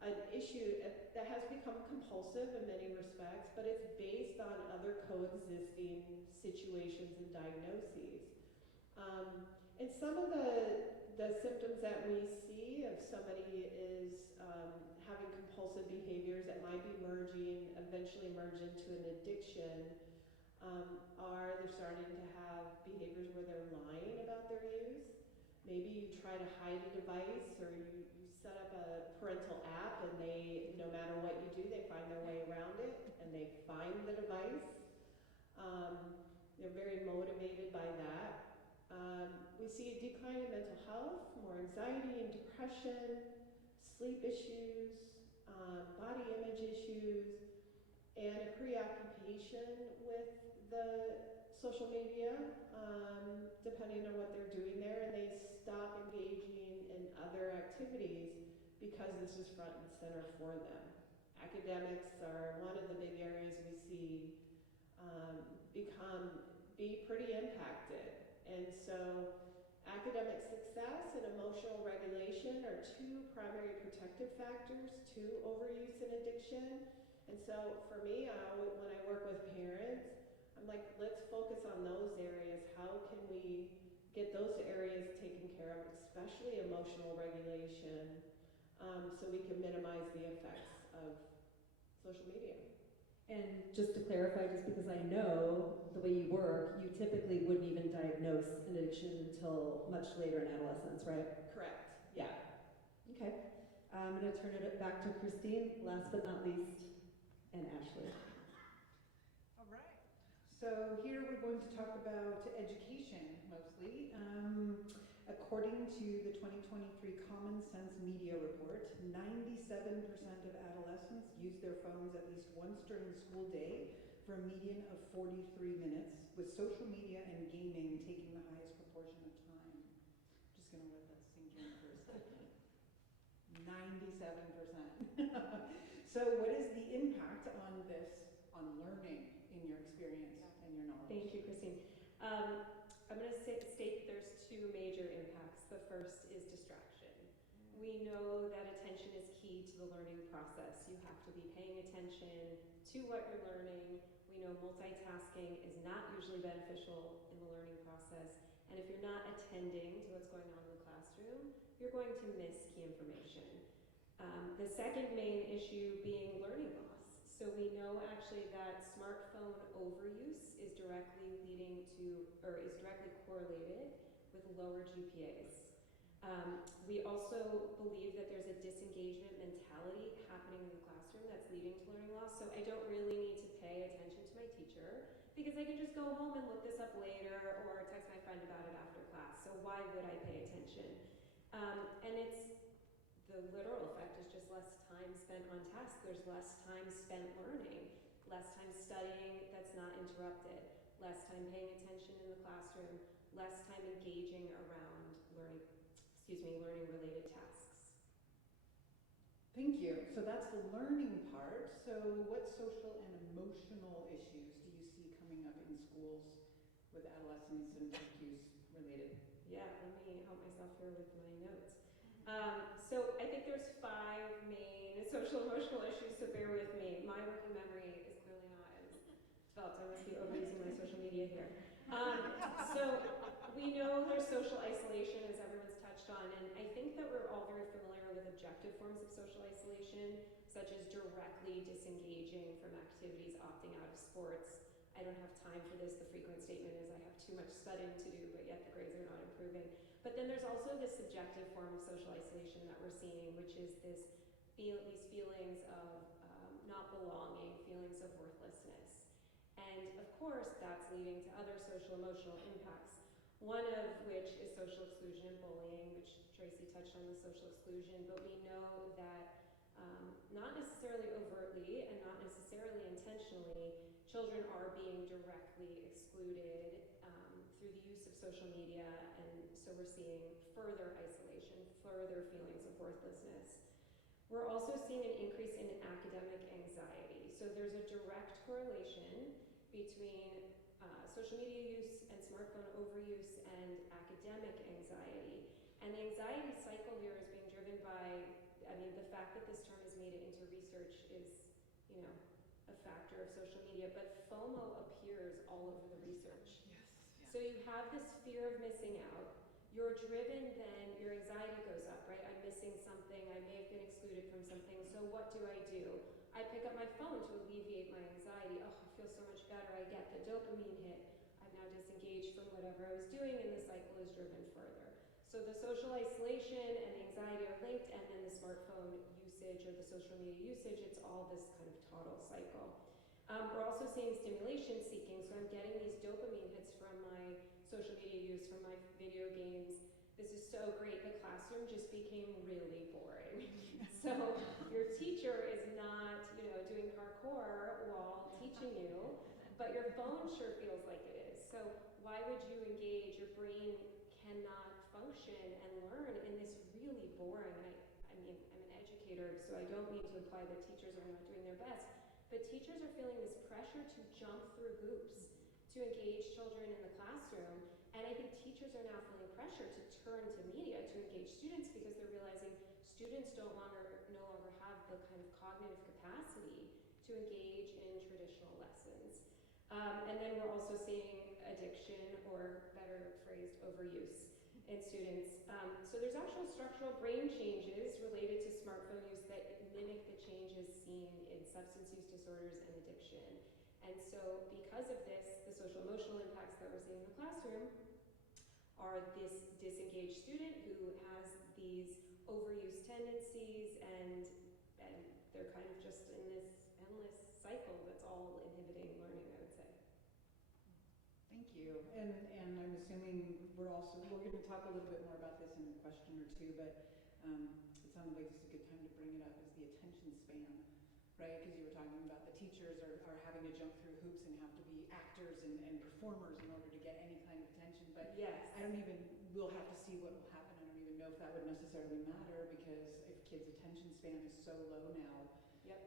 an issue that has become compulsive in many respects, but it's based on other coexisting situations and diagnoses. And some of the symptoms that we see if somebody is having compulsive behaviors that might be eventually merge into an addiction, are they're starting to have behaviors where they're lying about their use. Maybe you try to hide a device, or you set up a parental app, and no matter what you do, they find their way around it, and they find the device. They're very motivated by that. We see a decline in mental health, more anxiety and depression, sleep issues, body image issues, and a preoccupation with the social media, depending on what they're doing there, and they stop engaging in other activities because this is front and center for them. Academics are one of the big areas we see be pretty impacted. And so academic success and emotional regulation are two primary protective factors to overuse and addiction. And so for me, when I work with parents, I'm like, let's focus on those areas. How can we get those areas taken care of, especially emotional regulation, so we can minimize the effects of social media. And just to clarify, just because I know the way you work, you typically wouldn't even diagnose an addiction until much later in adolescence, right? Correct. Yeah. Okay. I'm going to turn it back to Christine, last but not least, and Ashley. All right. So here we're going to talk about education, mostly. According to the 2023 Common Sense Media Report, 97% of adolescents use their phones at least once during the school day for a median of 43 minutes, with social media and gaming taking the highest proportion of time. Just going to let that sink in for a second. 97%. So what is the impact on learning in your experience and your knowledge? Thank you, Christine. I'm going to state there's two major impacts. The first is distraction. We know that attention is key to the learning process. You have to be paying attention to what you're learning. We know multitasking is not usually beneficial in the learning process. And if you're not attending to what's going on in the classroom, you're going to miss key information. The second main issue being learning loss. So we know actually that smartphone overuse is directly correlated with lower GPAs. We also believe that there's a disengagement mentality happening in the classroom that's leading to learning loss. So I don't really need to pay attention to my teacher because I can just go home and look this up later or text my friend about it after class. So why would I pay attention? And it's the literal effect is just less time spent on tasks. There's less time spent learning, less time studying that's not interrupted, less time paying attention in the classroom, less time engaging around learning learning-related tasks. Thank you. So that's the learning part. So what social and emotional issues do you see coming up in schools with adolescents and drug use related? Yeah, let me help myself here with my notes. So I think there's 5 main social emotional issues, so bear with me. My working memory is clearly not as developed. I must be overusing my social media here. So we know there's social isolation, as everyone's touched on, and I think that we're all very familiar with objective forms of social isolation, such as directly disengaging from activities, opting out of sports. I don't have time for this. The frequent statement is I have too much studying to do, but yet the grades are not improving. But then there's also this subjective form of social isolation that we're seeing, which is these feelings of not belonging, feelings of worthlessness. And of course, that's leading to other social emotional impacts, one of which is social exclusion and bullying, which Tracy touched on the social exclusion, but we know that not necessarily overtly and not necessarily intentionally, children are being directly excluded through the use of social media, and so we're seeing further isolation, further feelings of worthlessness. We're also seeing an increase in academic anxiety. So there's a direct correlation between social media use and smartphone overuse and academic anxiety. And the anxiety cycle here is being driven by, the fact that this term has made it into research is, a factor of social media, but FOMO appears all over the research. Yes. So you have this fear of missing out. You're driven, then your anxiety goes up, right? I'm missing something, I may have been excluded from something, so what do? I pick up my phone to alleviate my anxiety. Oh, I feel so much better, I get the dopamine hit. I've now disengaged from whatever I was doing, and the cycle is driven further. So the social isolation and the anxiety are linked, and then the smartphone usage or the social media usage, it's all this kind of total cycle. We're also seeing stimulation seeking, so I'm getting these dopamine hits from my social media use, from my video games. This is so great. The classroom just became really boring. So your teacher is not, doing parkour while teaching you, but your phone sure feels like it is. So why would you engage? Your brain cannot function and learn in this really boring, I'm an educator, so I don't mean to imply that teachers are not doing their best, but teachers are feeling this pressure to jump through hoops to engage children in the classroom, and I think teachers are now feeling pressure to turn to media to engage students because they're realizing students no longer have the kind of cognitive capacity to engage in traditional lessons. And then we're also seeing addiction, or better phrased, overuse in students. So there's actual structural brain changes related to smartphone use that mimic the changes seen in substance use disorders and addiction. And so because of this, the social emotional impacts that we're seeing in the classroom are this disengaged student who has these overuse tendencies, and they're kind of just in this endless cycle that's all inhibiting learning, I would say. Thank you. And I'm assuming we're going to talk a little bit more about this in a question or two, but it sounded like this is a good time to bring it up, is the attention span, right? Because you were talking about the teachers are having to jump through hoops and have to be actors and performers in order to get any kind of attention. But yes, we'll have to see what will happen. I don't even know if that would necessarily matter, because if kids' attention span is so low now, yep.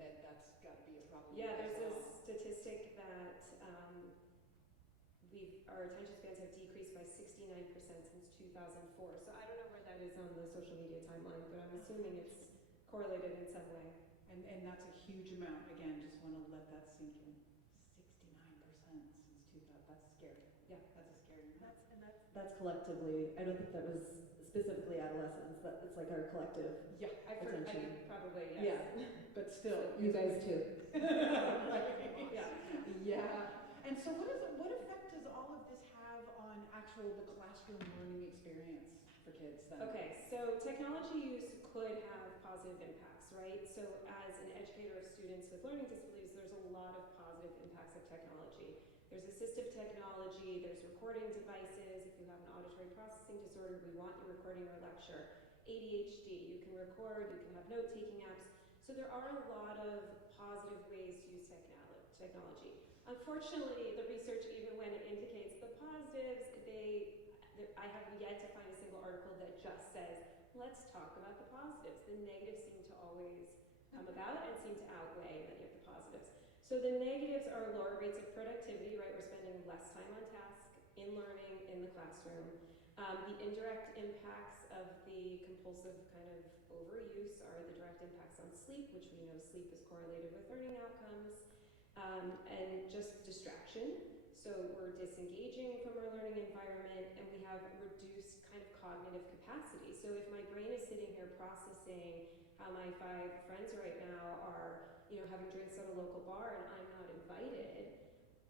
That's got to be a problem. Yeah, as there's well. a statistic that our attention spans have decreased by 69% since 2004. So I don't know where that is on the social media timeline, but I'm assuming it's correlated in some way. And that's a huge amount. Again, just want to let that sink in. 69% since 2000. That's scary. Yeah. That's a scary amount. That's collectively, I don't think that was specifically adolescents, it's like our collective Yeah. attention. Probably, yes. Yeah. But still. You guys too. Yeah. Yeah. And so what effect does all of this have on the classroom learning experience for kids then? Okay, so technology use could have positive impacts, right? So as an educator of students with learning disabilities, there's a lot of positive impacts of technology. There's assistive technology, there's recording devices. If you have an auditory processing disorder, we want you recording your lecture. ADHD, you can record, you can have note-taking apps. So there are a lot of positive ways to use technology. Unfortunately, the research, even when it indicates the positives, I have yet to find a single article that just says, let's talk about the positives. The negatives seem to always come about and seem to outweigh many of the positives. So the negatives are lower rates of productivity, right? We're spending less time on task, in learning, in the classroom. The indirect impacts of the compulsive kind of overuse are the direct impacts on sleep, which we know sleep is correlated with learning outcomes, and just distraction. So we're disengaging from our learning environment, and we have reduced kind of cognitive capacity. So if my brain is sitting here processing how my 5 friends right now are, having drinks at a local bar and I'm not invited,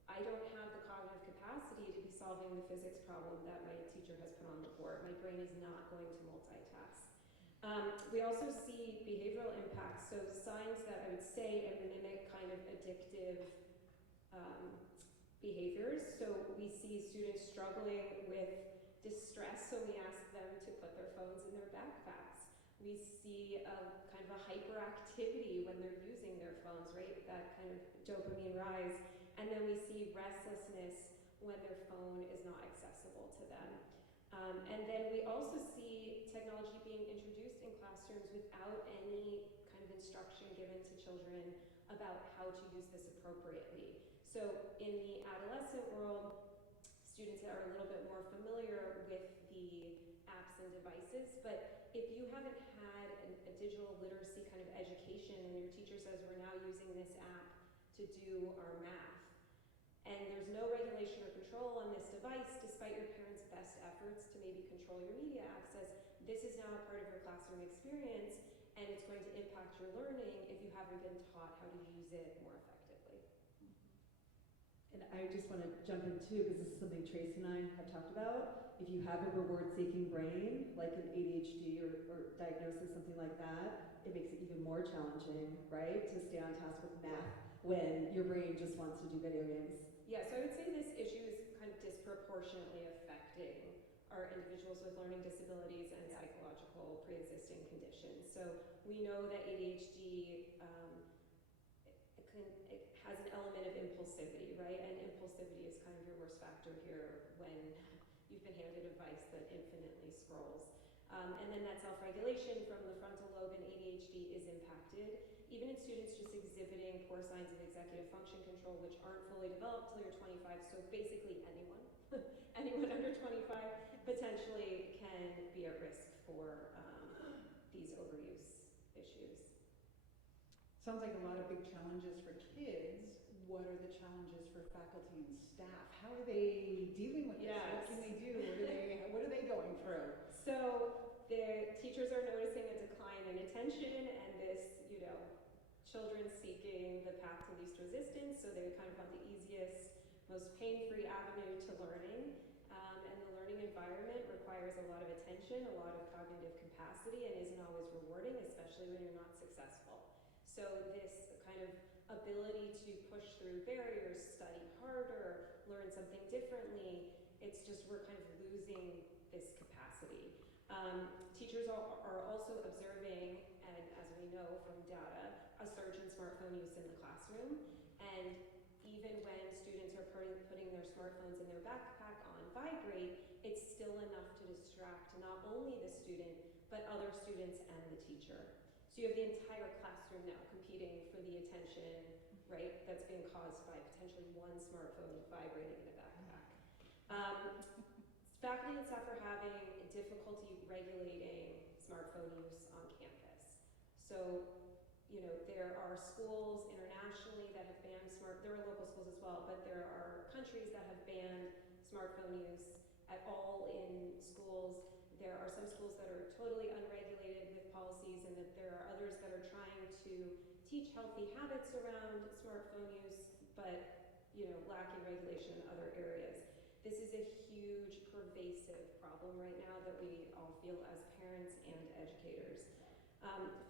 I don't have the cognitive capacity to be solving the physics problem that my teacher has put on the board. My brain is not going to multitask. We also see behavioral impacts, so signs that I would say mimic kind of addictive behaviors. So we see students struggling with distress, so we ask them to put their phones in their backpacks. We see a kind of a hyperactivity when they're using their phones, right? That kind of dopamine rise. And then we see restlessness when their phone is not accessible to them. And then we also see technology being introduced in classrooms without any kind of instruction given to children about how to use this appropriately. So in the adolescent world, students are a little bit more familiar with the apps and devices, but if you haven't had a digital literacy kind of education and your teacher says we're now using this app to do our math, and there's no regulation or control on this device despite your parents' best efforts to maybe control your media access, this is now a part of your classroom experience, and it's going to impact your learning if you haven't been taught how to use it more effectively. And I just want to jump in too, because this is something Trace and I have talked about. If you have a reward-seeking brain, like an ADHD or diagnosis, something like that, it makes it even more challenging, right, to stay on task with math when your brain just wants to do video games. Yeah, so I would say this issue is kind of disproportionately affecting our individuals with learning disabilities and psychological pre-existing conditions. So we know that ADHD it has an element of impulsivity, right? And impulsivity is kind of your worst factor here when you've been handed a device that infinitely scrolls. And then that self-regulation from the frontal lobe in ADHD is impacted. Even in students just exhibiting poor signs of executive function control, which aren't fully developed till you're 25, so basically anyone, anyone under 25 potentially can be at risk for these overuse issues. Sounds like a lot of big challenges for kids. What are the challenges for faculty and staff? How are they dealing with this? Yes. What can they do? What are they going through? So the teachers are noticing a decline in attention and this, children seeking the path to least resistance, so they kind of found the easiest, most pain-free avenue to learning. And the learning environment requires a lot of attention, a lot of cognitive capacity, and isn't always rewarding, especially when you're not successful. So this kind of ability to push through barriers, study harder, learn something differently, it's just we're kind of losing this capacity. Teachers are also observing, and as we know from data, a surge in smartphone use in the classroom. And even when students are putting their smartphones in their backpack on vibrate, it's still enough to distract not only the student, but other students and the teacher. So you have the entire classroom now competing for the attention, right, that's being caused by potentially one smartphone vibrating in a backpack. Faculty and staff are having difficulty regulating smartphone use on campus. So, there are schools internationally that have banned there are local schools as well, but there are countries that have banned smartphone use at all in schools. There are some schools that are totally unregulated with policies, and that there are others that are trying to teach healthy habits around smartphone use, but lacking regulation in other areas. This is a huge, pervasive problem right now that we all feel as parents and educators.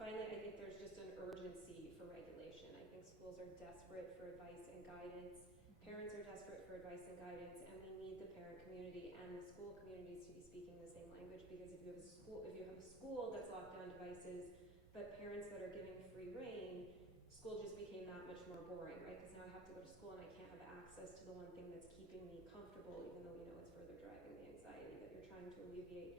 Finally, I think there's just an urgency for regulation. I think schools are desperate for advice and guidance. Parents are desperate for advice and guidance, and we need the parent community and the school communities to be speaking the same language, because if you have a school that's locked down devices, but parents that are giving free rein, school just became that much more boring, right? Because now I have to go to school and I can't have access to the one thing that's keeping me comfortable, even though it's further driving the anxiety that you're trying trying to alleviate.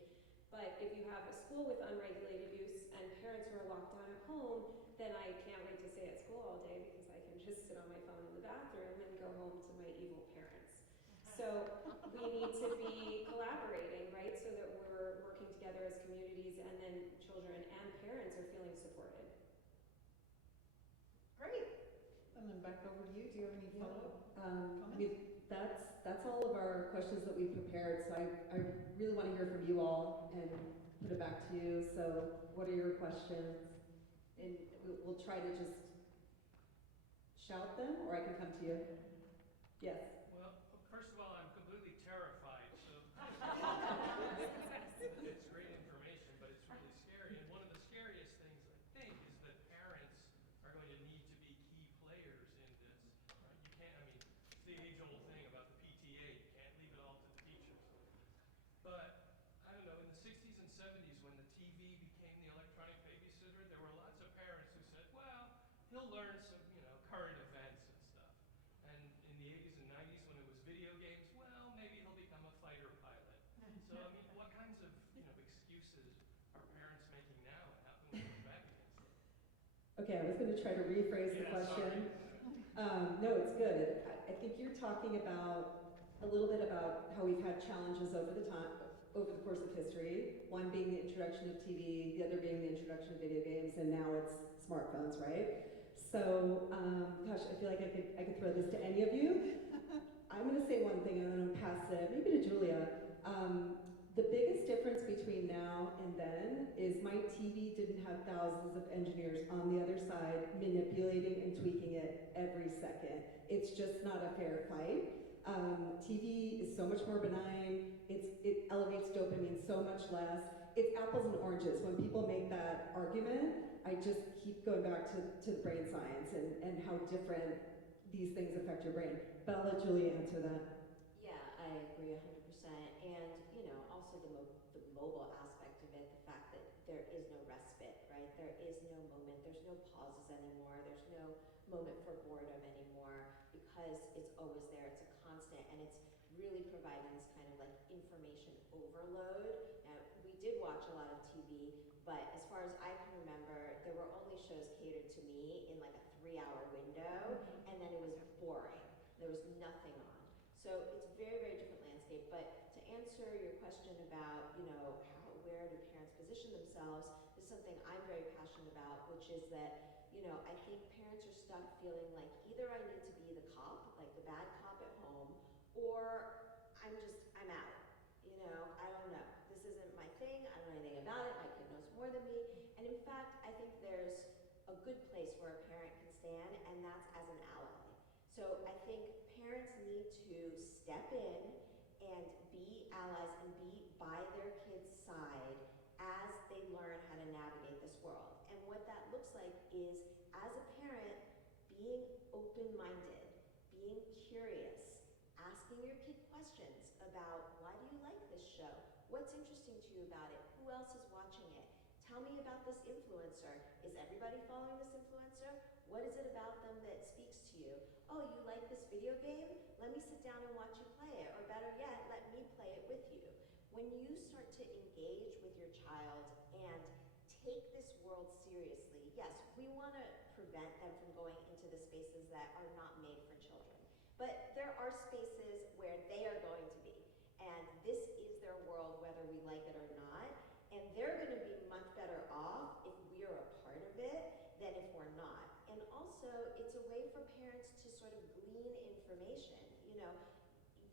But if you have a school with unregulated use and parents who are locked down at home, then I can't wait to stay at school all day because I can just sit on my phone in the bathroom and go home to my evil parents. So we need to be collaborating, right, so that we're working together as communities, and then children and parents are feeling supported. Great. And then back over to you. Do you have any follow-up I comments? mean, that's all of our questions that we've prepared, so I really want to hear from you all and put it back to you. So what are your questions? And we'll try to just shout them, or I can come to you. Yes. Well, first of all, I'm completely terrified, so it's great information, but it's really scary. And one of the scariest things, I think, is that parents are going to need to be key players in this. Right? You can't, I mean, it's the age-old thing about the PTA. You can't leave it all to the teachers. But, I don't know, in the 60s and 70s, when the TV became the electronic babysitter, there were lots of parents who said, well, he'll learn some, current events and stuff. And in the 80s and 90s, when it was video games, well, maybe he'll become a fighter pilot. So, I mean, what kinds of, excuses are parents making now, and how can we push back against them? Okay, I was going to try to rephrase the question. No, it's good. I think you're talking about a little bit about how we've had challenges over the course of history. One being the introduction of TV, the other being the introduction of video games, and now it's smartphones, right? So, gosh, I feel like I could throw this to any of you. I'm going to say one thing and then I'm going to pass it maybe to Julia. The biggest difference between now and then is my TV didn't have thousands of engineers on the other side manipulating and tweaking it every second. It's just not a fair fight. TV is so much more benign. It elevates dopamine so much less. It's apples and oranges. When people make that argument, I just keep going back to the brain science and how different these things affect your brain. But I'll let Julia answer that. Yeah, I agree 100%. And, also the mobile aspect of it, the fact that there is no respite, right? There is no moment, there's no pauses anymore, there's no moment for boredom anymore because it's always there, it's a constant, and it's really providing this kind of like information overload. Now, we did watch a lot of TV, but as far as I can remember, there were only shows catered to me in like a 3-hour window, and then it was boring. There was nothing on. So it's a very, very different landscape. But to answer your question about, where do parents position themselves, is something I'm very passionate about, which is that, I think parents are stuck feeling like either I need to be the cop, like the bad cop at home, or I'm out. I don't know. This isn't my thing. I don't know anything about it. My kid knows more than me. And in fact, I think there's a good place where a parent can stand, and that's as an ally. So I think parents need to step in and be allies and be by their kids' side as they learn how to navigate this world. And what that looks like is, as a parent, being open-minded, being curious, asking your kid questions about, why do you like this show? What's interesting to you about it? Who else is watching it? Tell me about this influencer. Is everybody following this influencer? What is it about them that speaks to you? Oh, you like this video game? Let me sit down and watch you play it. Or better yet, let me play it with you. When you start to engage with your child and take this world seriously, yes, we want to prevent them from going into the spaces that are not made for children. But there are spaces where they are going to be. And this is their world, whether we like it or not. And they're going to be much better off if we are a part of it than if we're not. And also, it's a way for parents to sort of glean information.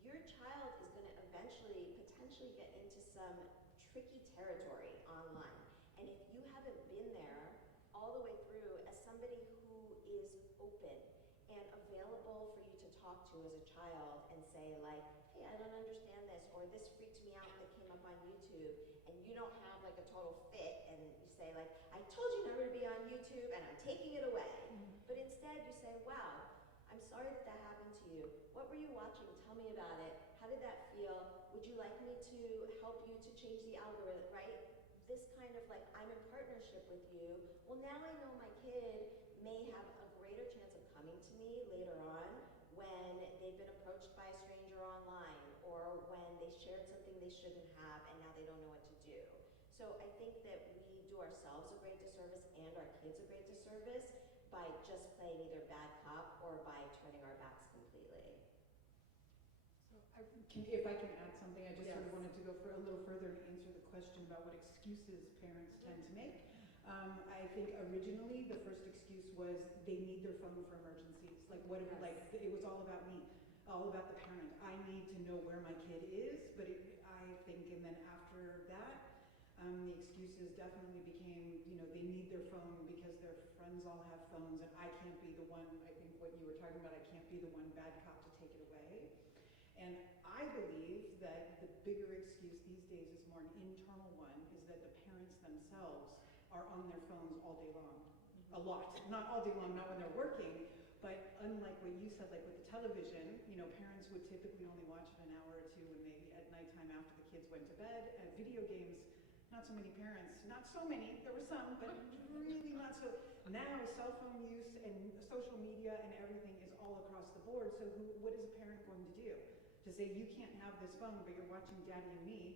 Your child is going to eventually, potentially get into some tricky territory online. And if you haven't been there all the way through as somebody who is open and available for you to talk to as a child and say like, hey, I don't understand this, or this freaked me out that came up on YouTube, and you don't have like a total fit and you say like, I told you never to be on YouTube and I'm taking it away. But instead you say, wow, I'm sorry that happened to you. What were you watching? Tell me about it. How did that feel? Would you like me to help you to change the algorithm, right? This kind of like, I'm in partnership with you. Well, now I know my kid may have a greater chance of coming to me later on when they've been approached by a stranger online, or when they shared something they shouldn't have and now So I think that we do ourselves a great disservice and our kids a great disservice by just playing either bad cop or by turning our backs completely. If I can add something, I just sort of Yes. wanted to go for a little further and answer the question about what excuses parents tend to make. I think originally the first excuse was they need their phone for emergencies. Like whatever, Yes. like it was all about me, all about the parent. I need to know where my kid is, but I think, and then after that, the excuses definitely became, they need their phone because their friends all have phones and I can't be the one, I think what you were talking about, I can't be the one bad cop to take it away. And I believe that the bigger excuse these days is more an internal one, is that the parents themselves are on their phones all day long. A lot. Not all day long, not when they're working, but unlike what you said, like with the television, parents would typically only watch it an hour or two when maybe at nighttime after the kids went to bed. Video games, not so many parents, not so many, there were some, but really not so. Now cell phone use and social media and everything is all across the board, so what is a parent going to do? To say you can't have this phone, but you're watching Daddy and me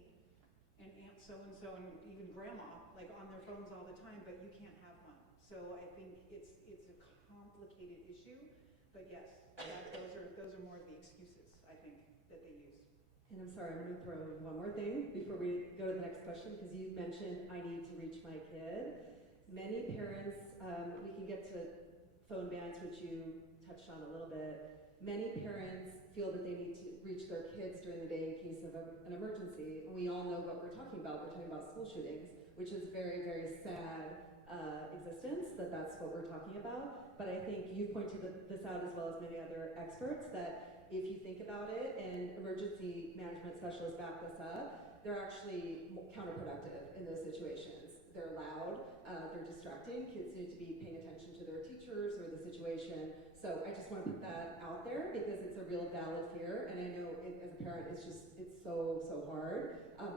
and Aunt so-and-so and even Grandma, like on their phones all the time, but you can't have one. So I think it's a complicated issue, but yes, those are more of the excuses, I think, that they use. And I'm sorry, I'm going to throw in one more thing before we go to the next question, because you mentioned I need to reach my kid. Many parents, we can get to phone bans, which you touched on a little bit. Many parents feel that they need to reach their kids during the day in case of an emergency. And we all know what we're talking about. We're talking about school shootings, which is very, very sad existence, that's what we're talking about. But I think you pointed this out as well as many other experts, that if you think about it, and emergency management specialists back this up, they're actually counterproductive in those situations. They're loud, they're distracting, kids need to be paying attention to their teachers or the situation. So I just want to put that out there because it's a real valid fear, and I know as a parent it's so hard.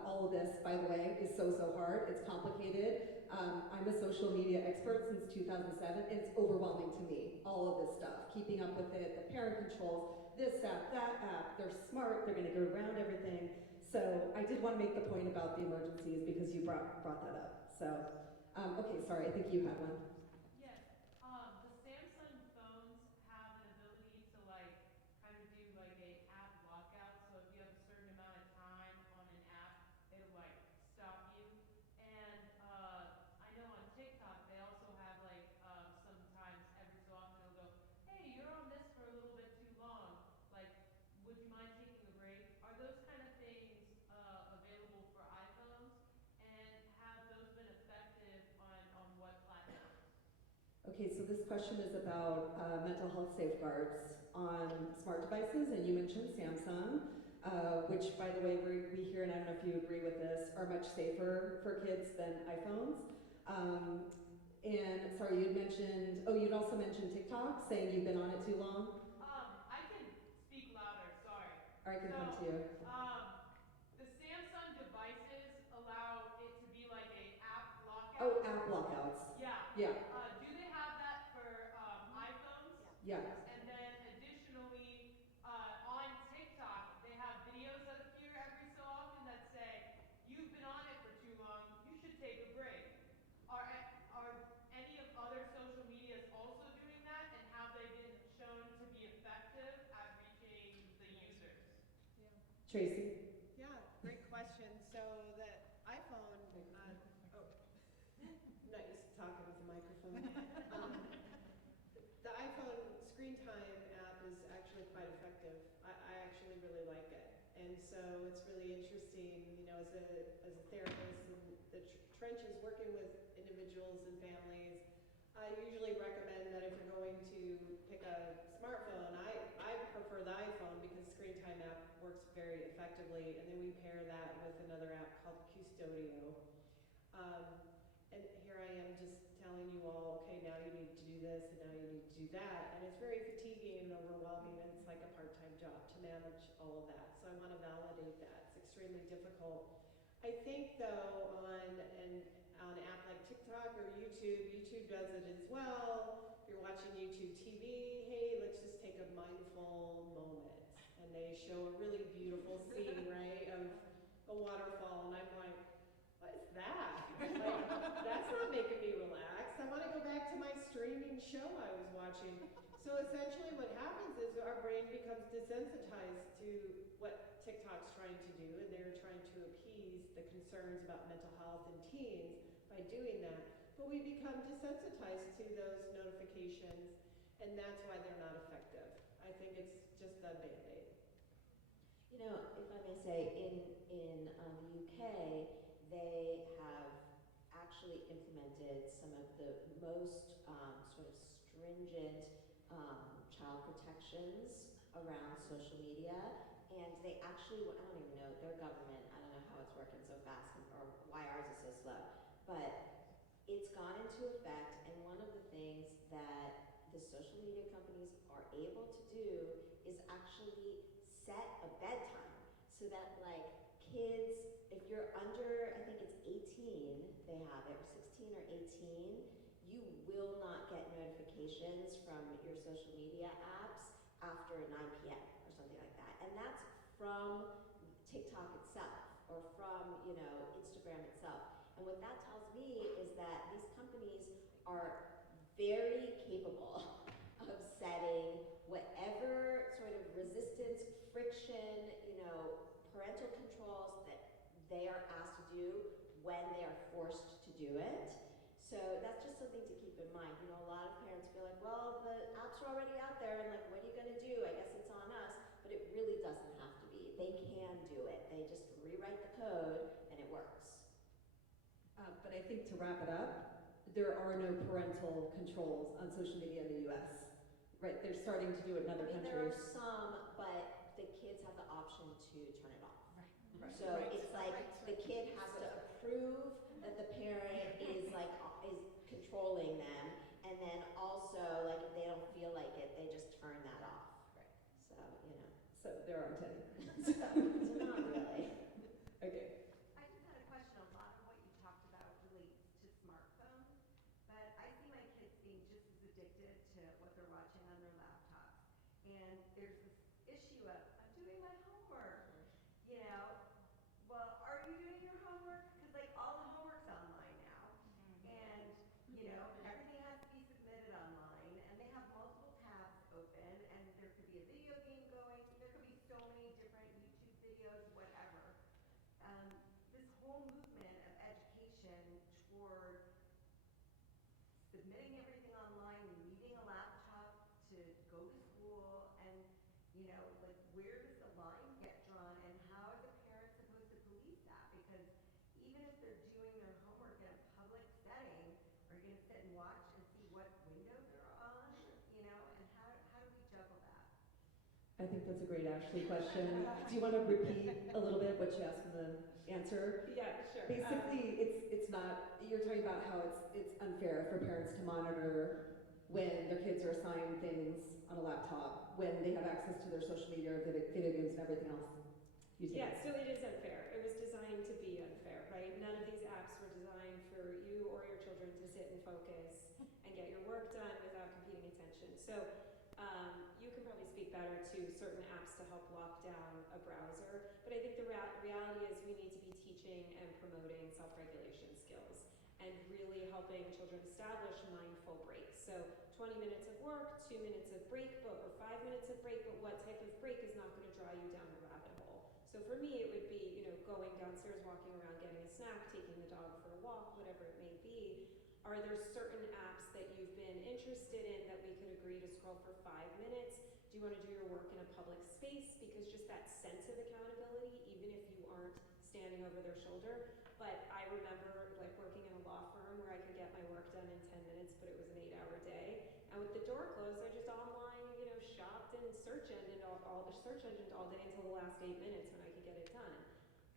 All of this, by the way, is so hard. It's complicated. I'm a social media expert since 2007, and it's overwhelming to me, all of this stuff. Keeping up with it, the parent controls, this app, that app, they're smart, they're going to go around everything. So I did want to make the point about the emergencies because you brought that up. So, okay, sorry, I think you had one. Yes, the Samsung phones have an ability to kind of do a app lockout. So if you have a certain amount of time on an app, it'll stop you. And I know on TikTok they also have sometimes every so often it'll go, hey, you're on this for a little bit too long. Would you mind taking a break? Are those kind of things available for iPhones? And have those been effective on what platforms? Okay, so this question is about mental health safeguards on smart devices, and you mentioned Samsung, which, by the way, we hear, and I don't know if you agree with this, are much safer for kids than iPhones. And sorry, you'd also mentioned TikTok, saying you've been on it too long. I can speak louder, sorry. Or I can come to you. The Samsung devices allow it to be like a app lockout. Oh, app lockouts. Yeah. Yeah. Do they have that for iPhones? Yeah. And then additionally, on TikTok, they have videos that appear every so often that say, you've been on it for too long, you should take a break. Are any of other social medias also doing that, and have they been shown to be effective at reaching the users? Tracy. Yeah, great question. So the iPhone, I'm not used to talking with a microphone. The iPhone screen time app is actually quite effective. I actually really like it. And so it's really interesting, as a therapist in the trenches working with individuals and families, I usually recommend that if you're going to pick a smartphone, I prefer the iPhone because Screen Time app works very effectively, and then we pair that with another app called Custodio. And here I am just telling you all, okay, now you need to do this and now you need to do that, and it's very fatiguing and overwhelming, and it's like a part-time job to manage all of that. So I want to validate that. It's extremely difficult. I think though on an app like TikTok or YouTube does it as well. If you're watching YouTube TV, hey, let's just take a mindful moment. And they show a really beautiful scene, right, of a waterfall, and I'm like, what is that? freaking show I was watching. So essentially what happens is our brain becomes desensitized to what TikTok's trying to do, and they're trying to appease the concerns about mental health in teens by doing that. But we become desensitized to those notifications, and that's why they're not effective. I think it's just a Band-Aid. You know, if I may say, in the UK, they have actually implemented some of the most sort of stringent child protections around social media, and they actually, I don't even know, their government, I don't know how it's working so fast or why ours is so slow, but it's gone into effect, and one of the things that the social media companies are able to do is actually set a bedtime so that like kids, if you're under, I think it's 18, they have it, or 16 or 18, you will not get notifications from your social media apps after 9 p.m. or something like that. And that's from TikTok itself or from, you know, Instagram itself. And what that tells me is that these companies are very capable of setting whatever sort of resistance, friction, you know, parental controls that they are asked to do when they are forced to do it. So that's just something to keep in mind. You know, a lot of parents feel like, well, the apps are already out there, and like, what are you going to do? I guess it's on us. But it really doesn't have to be. They can do it. They just rewrite the code, and it works. But I think to wrap it up, there are no parental controls on social media in the US. Right, they're starting to do it in other countries. There are some, but the kids have the option to turn it off. Right. So it's like the kid has to approve that the parent is like is controlling them, and then also like if they don't feel like it, they just turn that off. Right. So you know. So there aren't any. So not really. Okay. I just had a question. A lot of what you talked about relates to smartphones, but I see my kids being just as addicted to what they're watching on their laptops. And there's this issue of, I'm doing my homework, you know. Well, are you doing your homework? Because like all the homework's online now. And, you know, everything has to be submitted online, and they have multiple tabs open, and there could be a video game going, there could be so many different YouTube videos, whatever. This whole movement of education toward submitting everything online and needing a laptop to go to school, and you know, like where does the line get drawn, and how is a parent supposed to police that? Because even if they're doing their homework in a public setting, are you going to sit and watch and see what window they're on? You know, and how do we juggle that? I think that's a great Ashley question. Do you want to repeat a little bit what you asked in the answer? Yeah, sure. Basically, it's not, you're talking about how it's unfair for parents to monitor when their kids are assigned things on a laptop, when they have access to their social media, video games, and everything else. Yeah, so it is unfair. It was designed to be unfair, right? None of these apps were designed for you or your children to sit and focus and get your work done without competing attention. So you can probably speak better to certain apps to help lock down a browser, but I think the reality is we need to be teaching and promoting self-regulation skills and really helping children establish mindful breaks. So 20 minutes of work, 2 minutes of break, or 5 minutes of break, but what type of break is not going to draw you down a rabbit hole? So for me, it would be, you know, going downstairs, walking around, getting a snack, taking the dog for a walk, whatever it may be. Are there certain apps that you've been interested in that we could agree to scroll for 5 minutes? Do you want to do your work in a public space? Because just that sense of accountability, even if you aren't standing over their shoulder. But I remember like working in a law firm where I could get my work done in 10 minutes, but it was an 8-hour day. And with the door closed, I just online, you know, shopped and search engine all day until the last 8 minutes when I could get it done.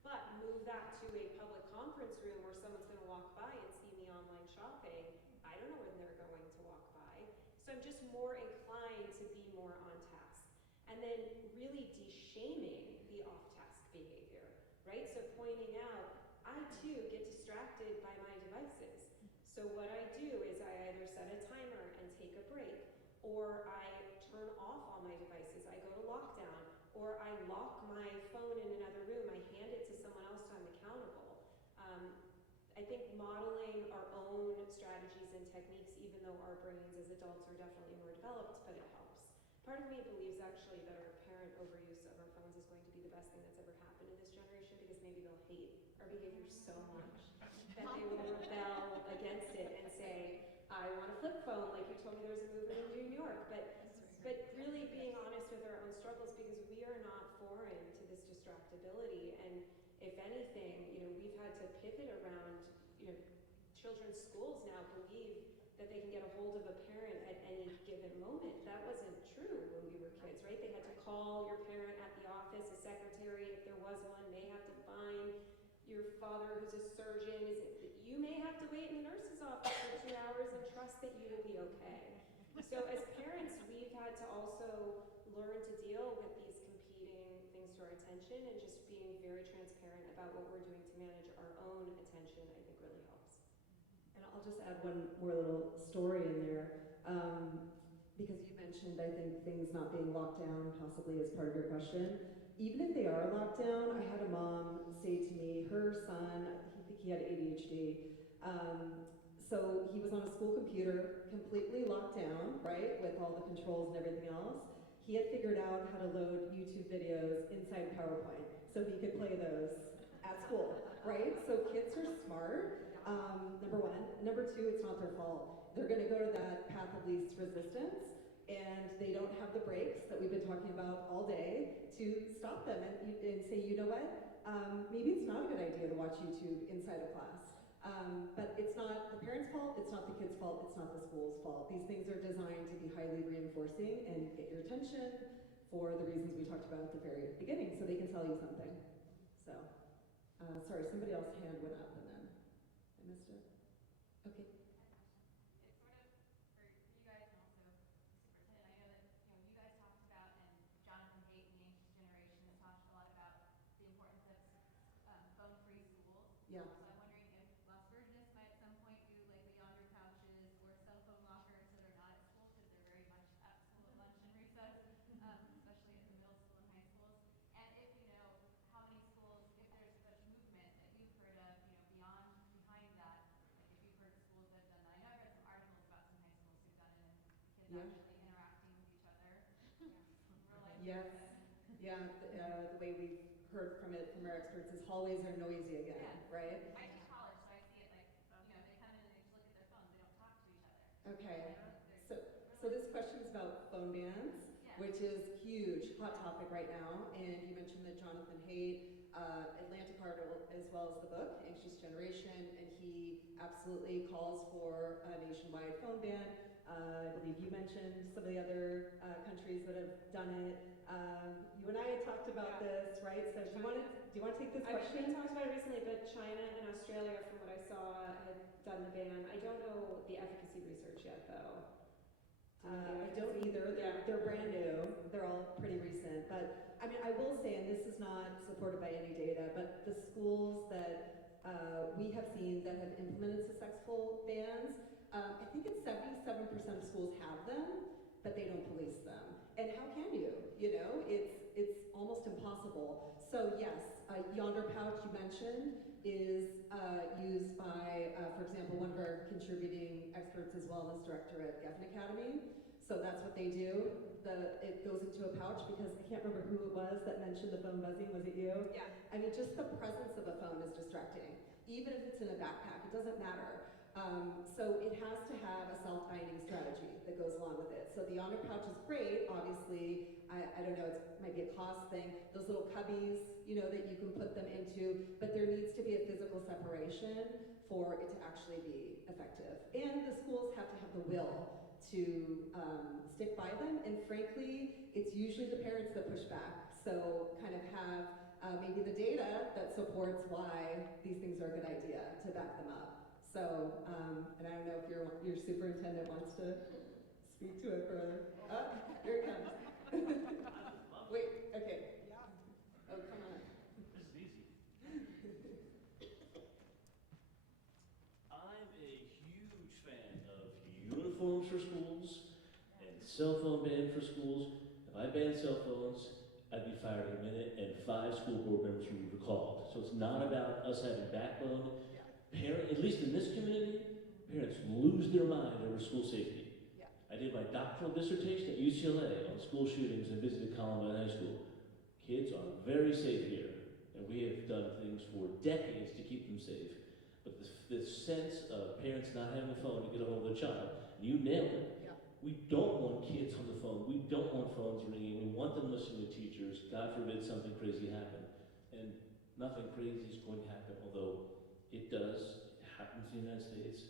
But move that to a public conference room where someone's going to walk by and see me online shopping. I don't know when they're going to walk by. So I'm just more inclined to be more on task. And then really de-shaming the off-task behavior, right? So pointing out, I too get distracted by my devices. So what I do is I either set a timer and take a break, or I turn off all my devices. I go to lockdown, or I lock my phone in another room. I hand it to someone else so I'm accountable. I think modeling our own strategies and techniques, even though our brains as adults are definitely more developed, but it helps. Part of me believes actually that our parent overuse of our phones is going to be the best thing that's ever happened in this generation, because maybe they'll hate our behavior so much that they will rebel against it and say, I want a flip phone, like you told me there was a movement in New York. But really being honest with our own struggles, because we are not foreign to this distractibility. And if anything, we've had to pivot around, children's schools now believe that they can get a hold of a parent at any given moment. That wasn't true when we were kids, right? They had to call your parent at the office, a secretary, if there was one, may have to find your father who's a surgeon. You may have to wait in the nurse's office for 2 hours and trust that you will be okay. So as parents, we've had to also learn to deal with these competing things to our attention, and just being very transparent about what we're doing to manage our own attention, I think really helps. And I'll just add one more little story in there, because you mentioned, I think, things not being locked down possibly as part of your question. Even if they are locked down, I had a mom say to me, her son, I think he had ADHD, so he was on a school computer, completely locked down, right, with all the controls and everything else. He had figured out how to load YouTube videos inside PowerPoint, so he could play those at school, right? So kids are smart, number one. Number two, it's not their fault. They're gonna go to that path of least resistance, and they don't have the brakes that we've been talking about all day to stop them and say, you know what, maybe it's not a good idea to watch YouTube inside of class. But it's not the parents' fault, it's not the kids' fault, it's not the school's fault. These things are designed to be highly reinforcing and get your attention for the reasons we talked about at the very beginning, so they can tell you something. So, sorry, somebody else's hand went up and then I missed it. Okay. It's sort of for you guys and also the superintendent. I know that you guys talked about, and Jonathan Haidt and the Anxious Generation has talked a lot about the importance of phone-free schools. Yeah. So I'm wondering if Las Virgenes might at some point do like the yonder pouches or cell phone lockers that are not at school, because they're very much at school at lunch and recess, especially in the middle school and high schools. And if you know how many schools, if there's such movement that you've heard of, behind that, like if you've heard of schools that have done that. I know I've read some articles about some high schools who've done it, and kids Yeah. actually interacting with each other. Real life. Yes. Yeah, the way we've heard from our experts is hallways are noisy again, Yeah. right? I teach college, so I see it like, they come in and they just look at their phones, they don't talk to each other. Okay. They're So this question is about phone bans, Yeah. which is huge, hot topic right now. And you mentioned that Jonathan Haidt, Atlantic article, as well as the book, Anxious Generation, and he absolutely calls for a nationwide phone ban. I believe you mentioned some of the other countries that have done it. You and I had talked about this, right? So do you want to take this question? We talked about it recently, but China and Australia, from what I saw, had done the ban. I don't know the efficacy research yet, though. I don't either. They're brand new. They're all pretty recent. But I mean, I will say, and this is not supported by any data, but the schools that we have seen that have implemented successful bans, I think it's 77% of schools have them, but they don't police them. And how can you? It's almost impossible. So yes, Yonder Pouch you mentioned is used by, for example, one of our contributing experts is wellness director at Geffen Academy. So that's what they do. It goes into a pouch, because I can't remember who it was that mentioned the phone buzzing. Was it you? Yeah. I mean, just the presence of a phone is distracting. Even if it's in a backpack, it doesn't matter. So it has to have a self-binding strategy that goes along with it. So the Yonder Pouch is great, obviously. I don't know, it might be a cost thing. Those little cubbies, that you can put them into, but there needs to be a physical separation for it to actually be effective. And the schools have to have the will to stick by them, and frankly, it's usually the parents that push back. So kind of have maybe the data that supports why these things are a good idea to back them up. So, and I don't know if your superintendent wants to speak to it further. Oh, here it comes. Wait, okay. Yeah. Oh, come on. This is easy. I'm a huge fan of uniforms for schools and cell phone ban for schools. If I banned cell phones, I'd be fired in a minute, and 5 school board members would be recalled. So it's not about us having backbone. At least in this community, parents lose their mind over school safety. I did my doctoral dissertation at UCLA on school shootings and visited Columbine High School. Kids are very safe here, and we have done things for decades to keep them safe. But the sense of parents not having a phone to get a hold of their child, you nailed it. Yeah. We don't want kids on the phone. We don't want phones ringing. We want them listening to teachers. God forbid something crazy happen. And nothing crazy is going to happen, although it does. It happens in the United States,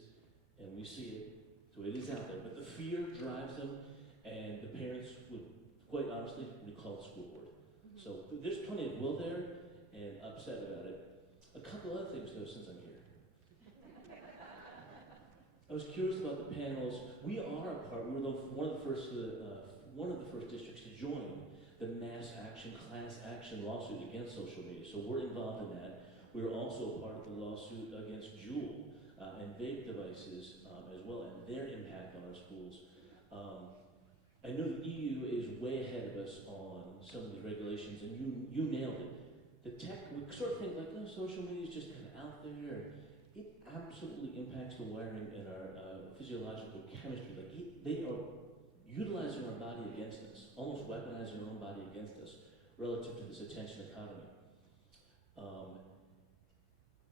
and we see it. So it is out there. But the fear drives them, and the parents would, quite honestly, recall the school board. So there's plenty of will there and upset about it. A couple other things, though, since I'm here. I was curious about the panels. We are a part. We're one of the first districts to join the mass action, class action lawsuit against social media. So we're involved in that. We're also a part of the lawsuit against Juul and vape devices as well, and their impact on our schools. I know the EU is way ahead of us on some of these regulations, and you nailed it. The tech, we sort of think like, oh, social media is just kind of out there. It absolutely impacts the wiring in our physiological chemistry. Like they are utilizing our body against us, almost weaponizing our own body against us relative to this attention economy.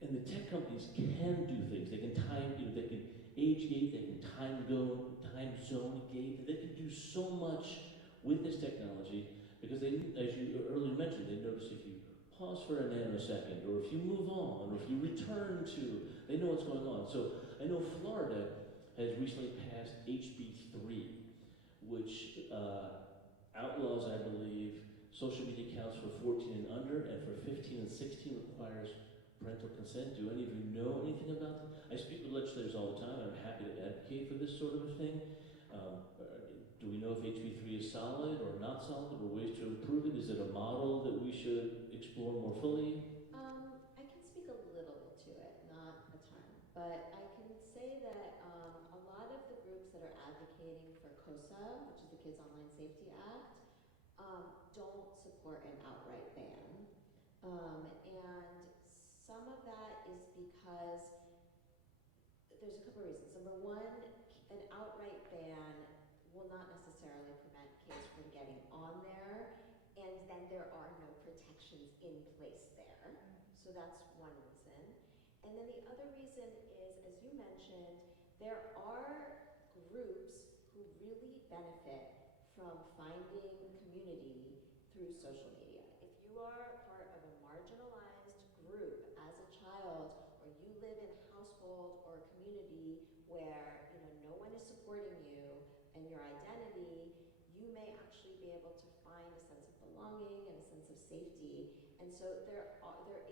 And the tech companies can do things. They can they can age gate, they can time zone gate. They can do so much with this technology because they, as you earlier mentioned, they notice if you pause for a nanosecond, or if you move on, or if you return to, they know what's going on. So I know Florida has recently passed HB 3, which outlaws, I believe, social media accounts for 14 and under, and for 15 and 16 requires parental consent. Do any of you know anything about that? I speak with legislators all the time, and I'm happy to advocate for this sort of a thing. Do we know if HB 3 is solid or not solid, or ways to improve it? Is it a model that we should explore more fully? I can speak a little bit to it, not a ton, but I can say that a lot of the groups that are advocating for COSA, which is the Kids Online Safety Act, don't support an outright ban. And some of that is because there's a couple of reasons. Number one, an outright ban will not necessarily prevent kids from getting on there, and then there are no protections in place there. So that's one reason. And then the other reason is, as you mentioned, there are groups who really benefit from finding community through social media. If you are part of a marginalized group as a child, or you live in a household or a community where no one is supporting you and your identity, you may actually be able to find a sense of belonging and a sense of safety. And so there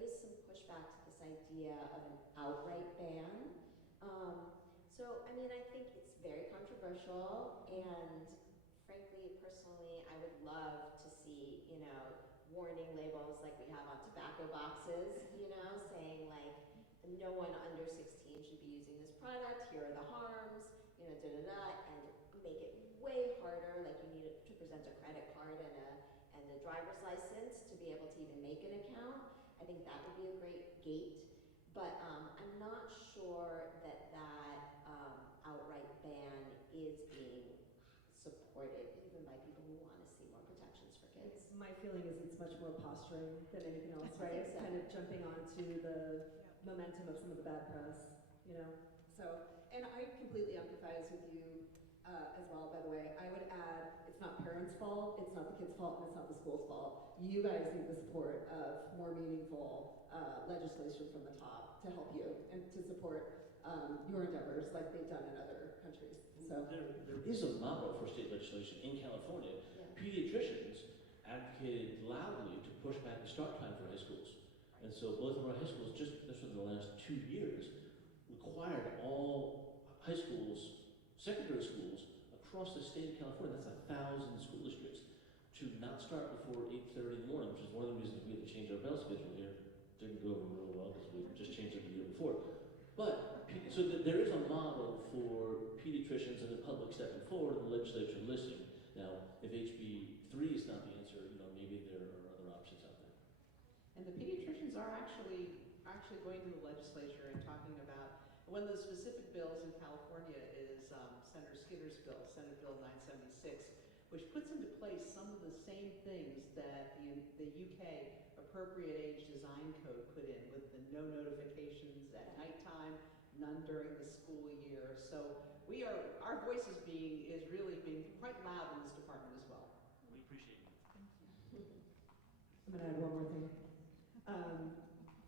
is some pushback to this idea of an outright ban. So I mean, I think it's very controversial, and frankly, personally, I would love to see, warning labels like we have on tobacco boxes, saying like, no one under 16 should be using this product, here are the harms, and make it way harder, like you need to present a credit card and a driver's license to be able to even make an account. I think that would be a great gate, but I'm not sure that outright ban is being supported even by people who want to see more protections for kids. My feeling is it's much more posturing than anything else, I right? think so. Kind of jumping onto the momentum of some of the bad press, So, and I completely empathize with you as well, by the way. I would add, it's not parents' fault, it's not the kids' fault, and it's not the school's fault. You guys need the support of more meaningful legislation from the top to help you and to support your endeavors like they've done in other countries. So There is a model for state legislation in California. Yeah. Pediatricians advocated loudly to push back the start time for high schools. And so both of our high schools, just within the last 2 years, required all high schools, secondary schools, across the state of California, that's 1,000 school districts, to not start before 8:30 in the morning, which is one of the reasons we had to change our bell schedule here. Didn't go over real well because we just changed it the year before. But, so there is a model for pediatricians and the public stepping forward and the legislature listening. Now, if HB 3 is not the answer, maybe there are other options out there. And the pediatricians are actually going to the legislature and talking about, one of the specific bills in California is Senator Skinner's bill, Senate Bill 976, which puts into place some of the same things that the UK appropriate age design code put in, with the no notifications at nighttime, none during the school year. So our voice is really being quite loud in this department as well. We appreciate you. I'm going to add one more thing.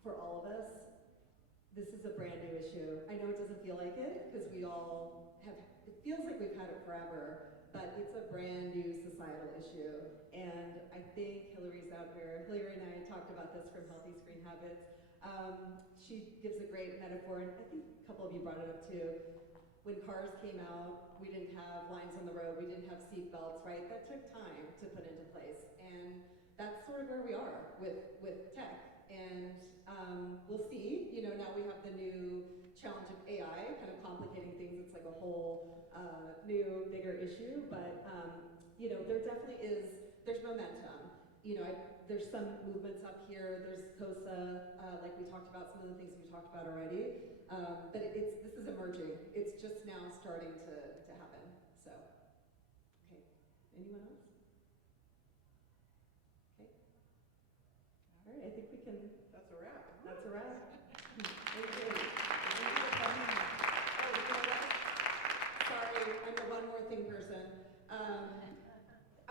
For all of us, this is a brand new issue. I know it doesn't feel like it because we all have, it feels like we've had it forever, but it's a brand new societal issue. And I think Hillary's out here. Hillary and I talked about this from Healthy Screen Habits. She gives a great metaphor, and I think a couple of you brought it up too. When cars came out, we didn't have lines on the road, we didn't have seat belts, right? That took time to put into place. And that's sort of where we are with tech. And we'll see, now we have the new challenge of AI kind of complicating things. It's like a whole new, bigger issue, but there definitely there's momentum. There's some movements up here, there's COSA, like we talked about, some of the things we talked about already, but this is emerging. It's just now starting to happen, so. Okay, anyone else? Okay. All right, I think we can. That's a wrap. That's a wrap. Thank you. Sorry, I'm the one more thing person.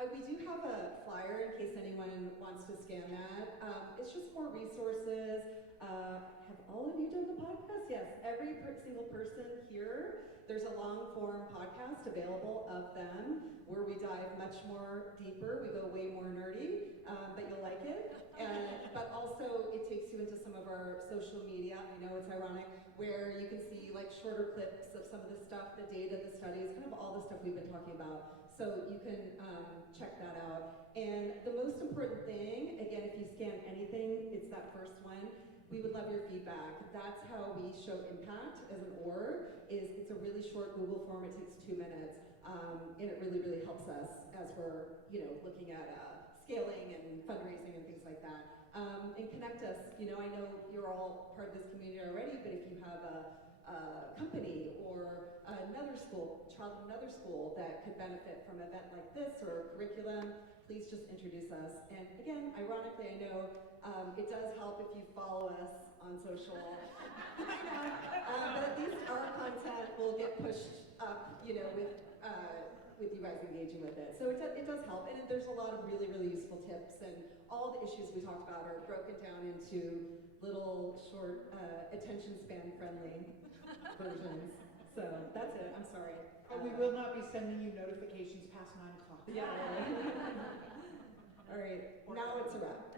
We do have a flyer in case anyone wants to scan that. It's just more resources. Have all of you done the podcast? Yes, every single person here. There's a long form podcast available of them where we dive much more deeper. We go way more nerdy, but you'll like it. But also it takes you into some of our social media. I know it's ironic, where you can see like shorter clips of some of the stuff, the data, the studies, kind of all the stuff we've been talking about. So you can check that out. And the most important thing, again, if you scan anything, it's that first one. We would love your feedback. That's how we show impact as an org. It's a really short Google form. It takes 2 minutes, and it really, really helps us as we're looking at scaling and fundraising and things like that. And connect us. I know you're all part of this community already, but if you have a company or another school, child in another school that could benefit from an event like this or curriculum, please just introduce us. And again, ironically, I know it does help if you follow us on social. But at least our content will get pushed up, with you guys engaging with it. So it does help, and there's a lot of really, really useful tips, and all the issues we talked about are broken down into little short, attention span friendly versions. So that's it, I'm sorry. And we will not be sending you notifications past 9 o'clock. Yeah. All right, now it's a wrap.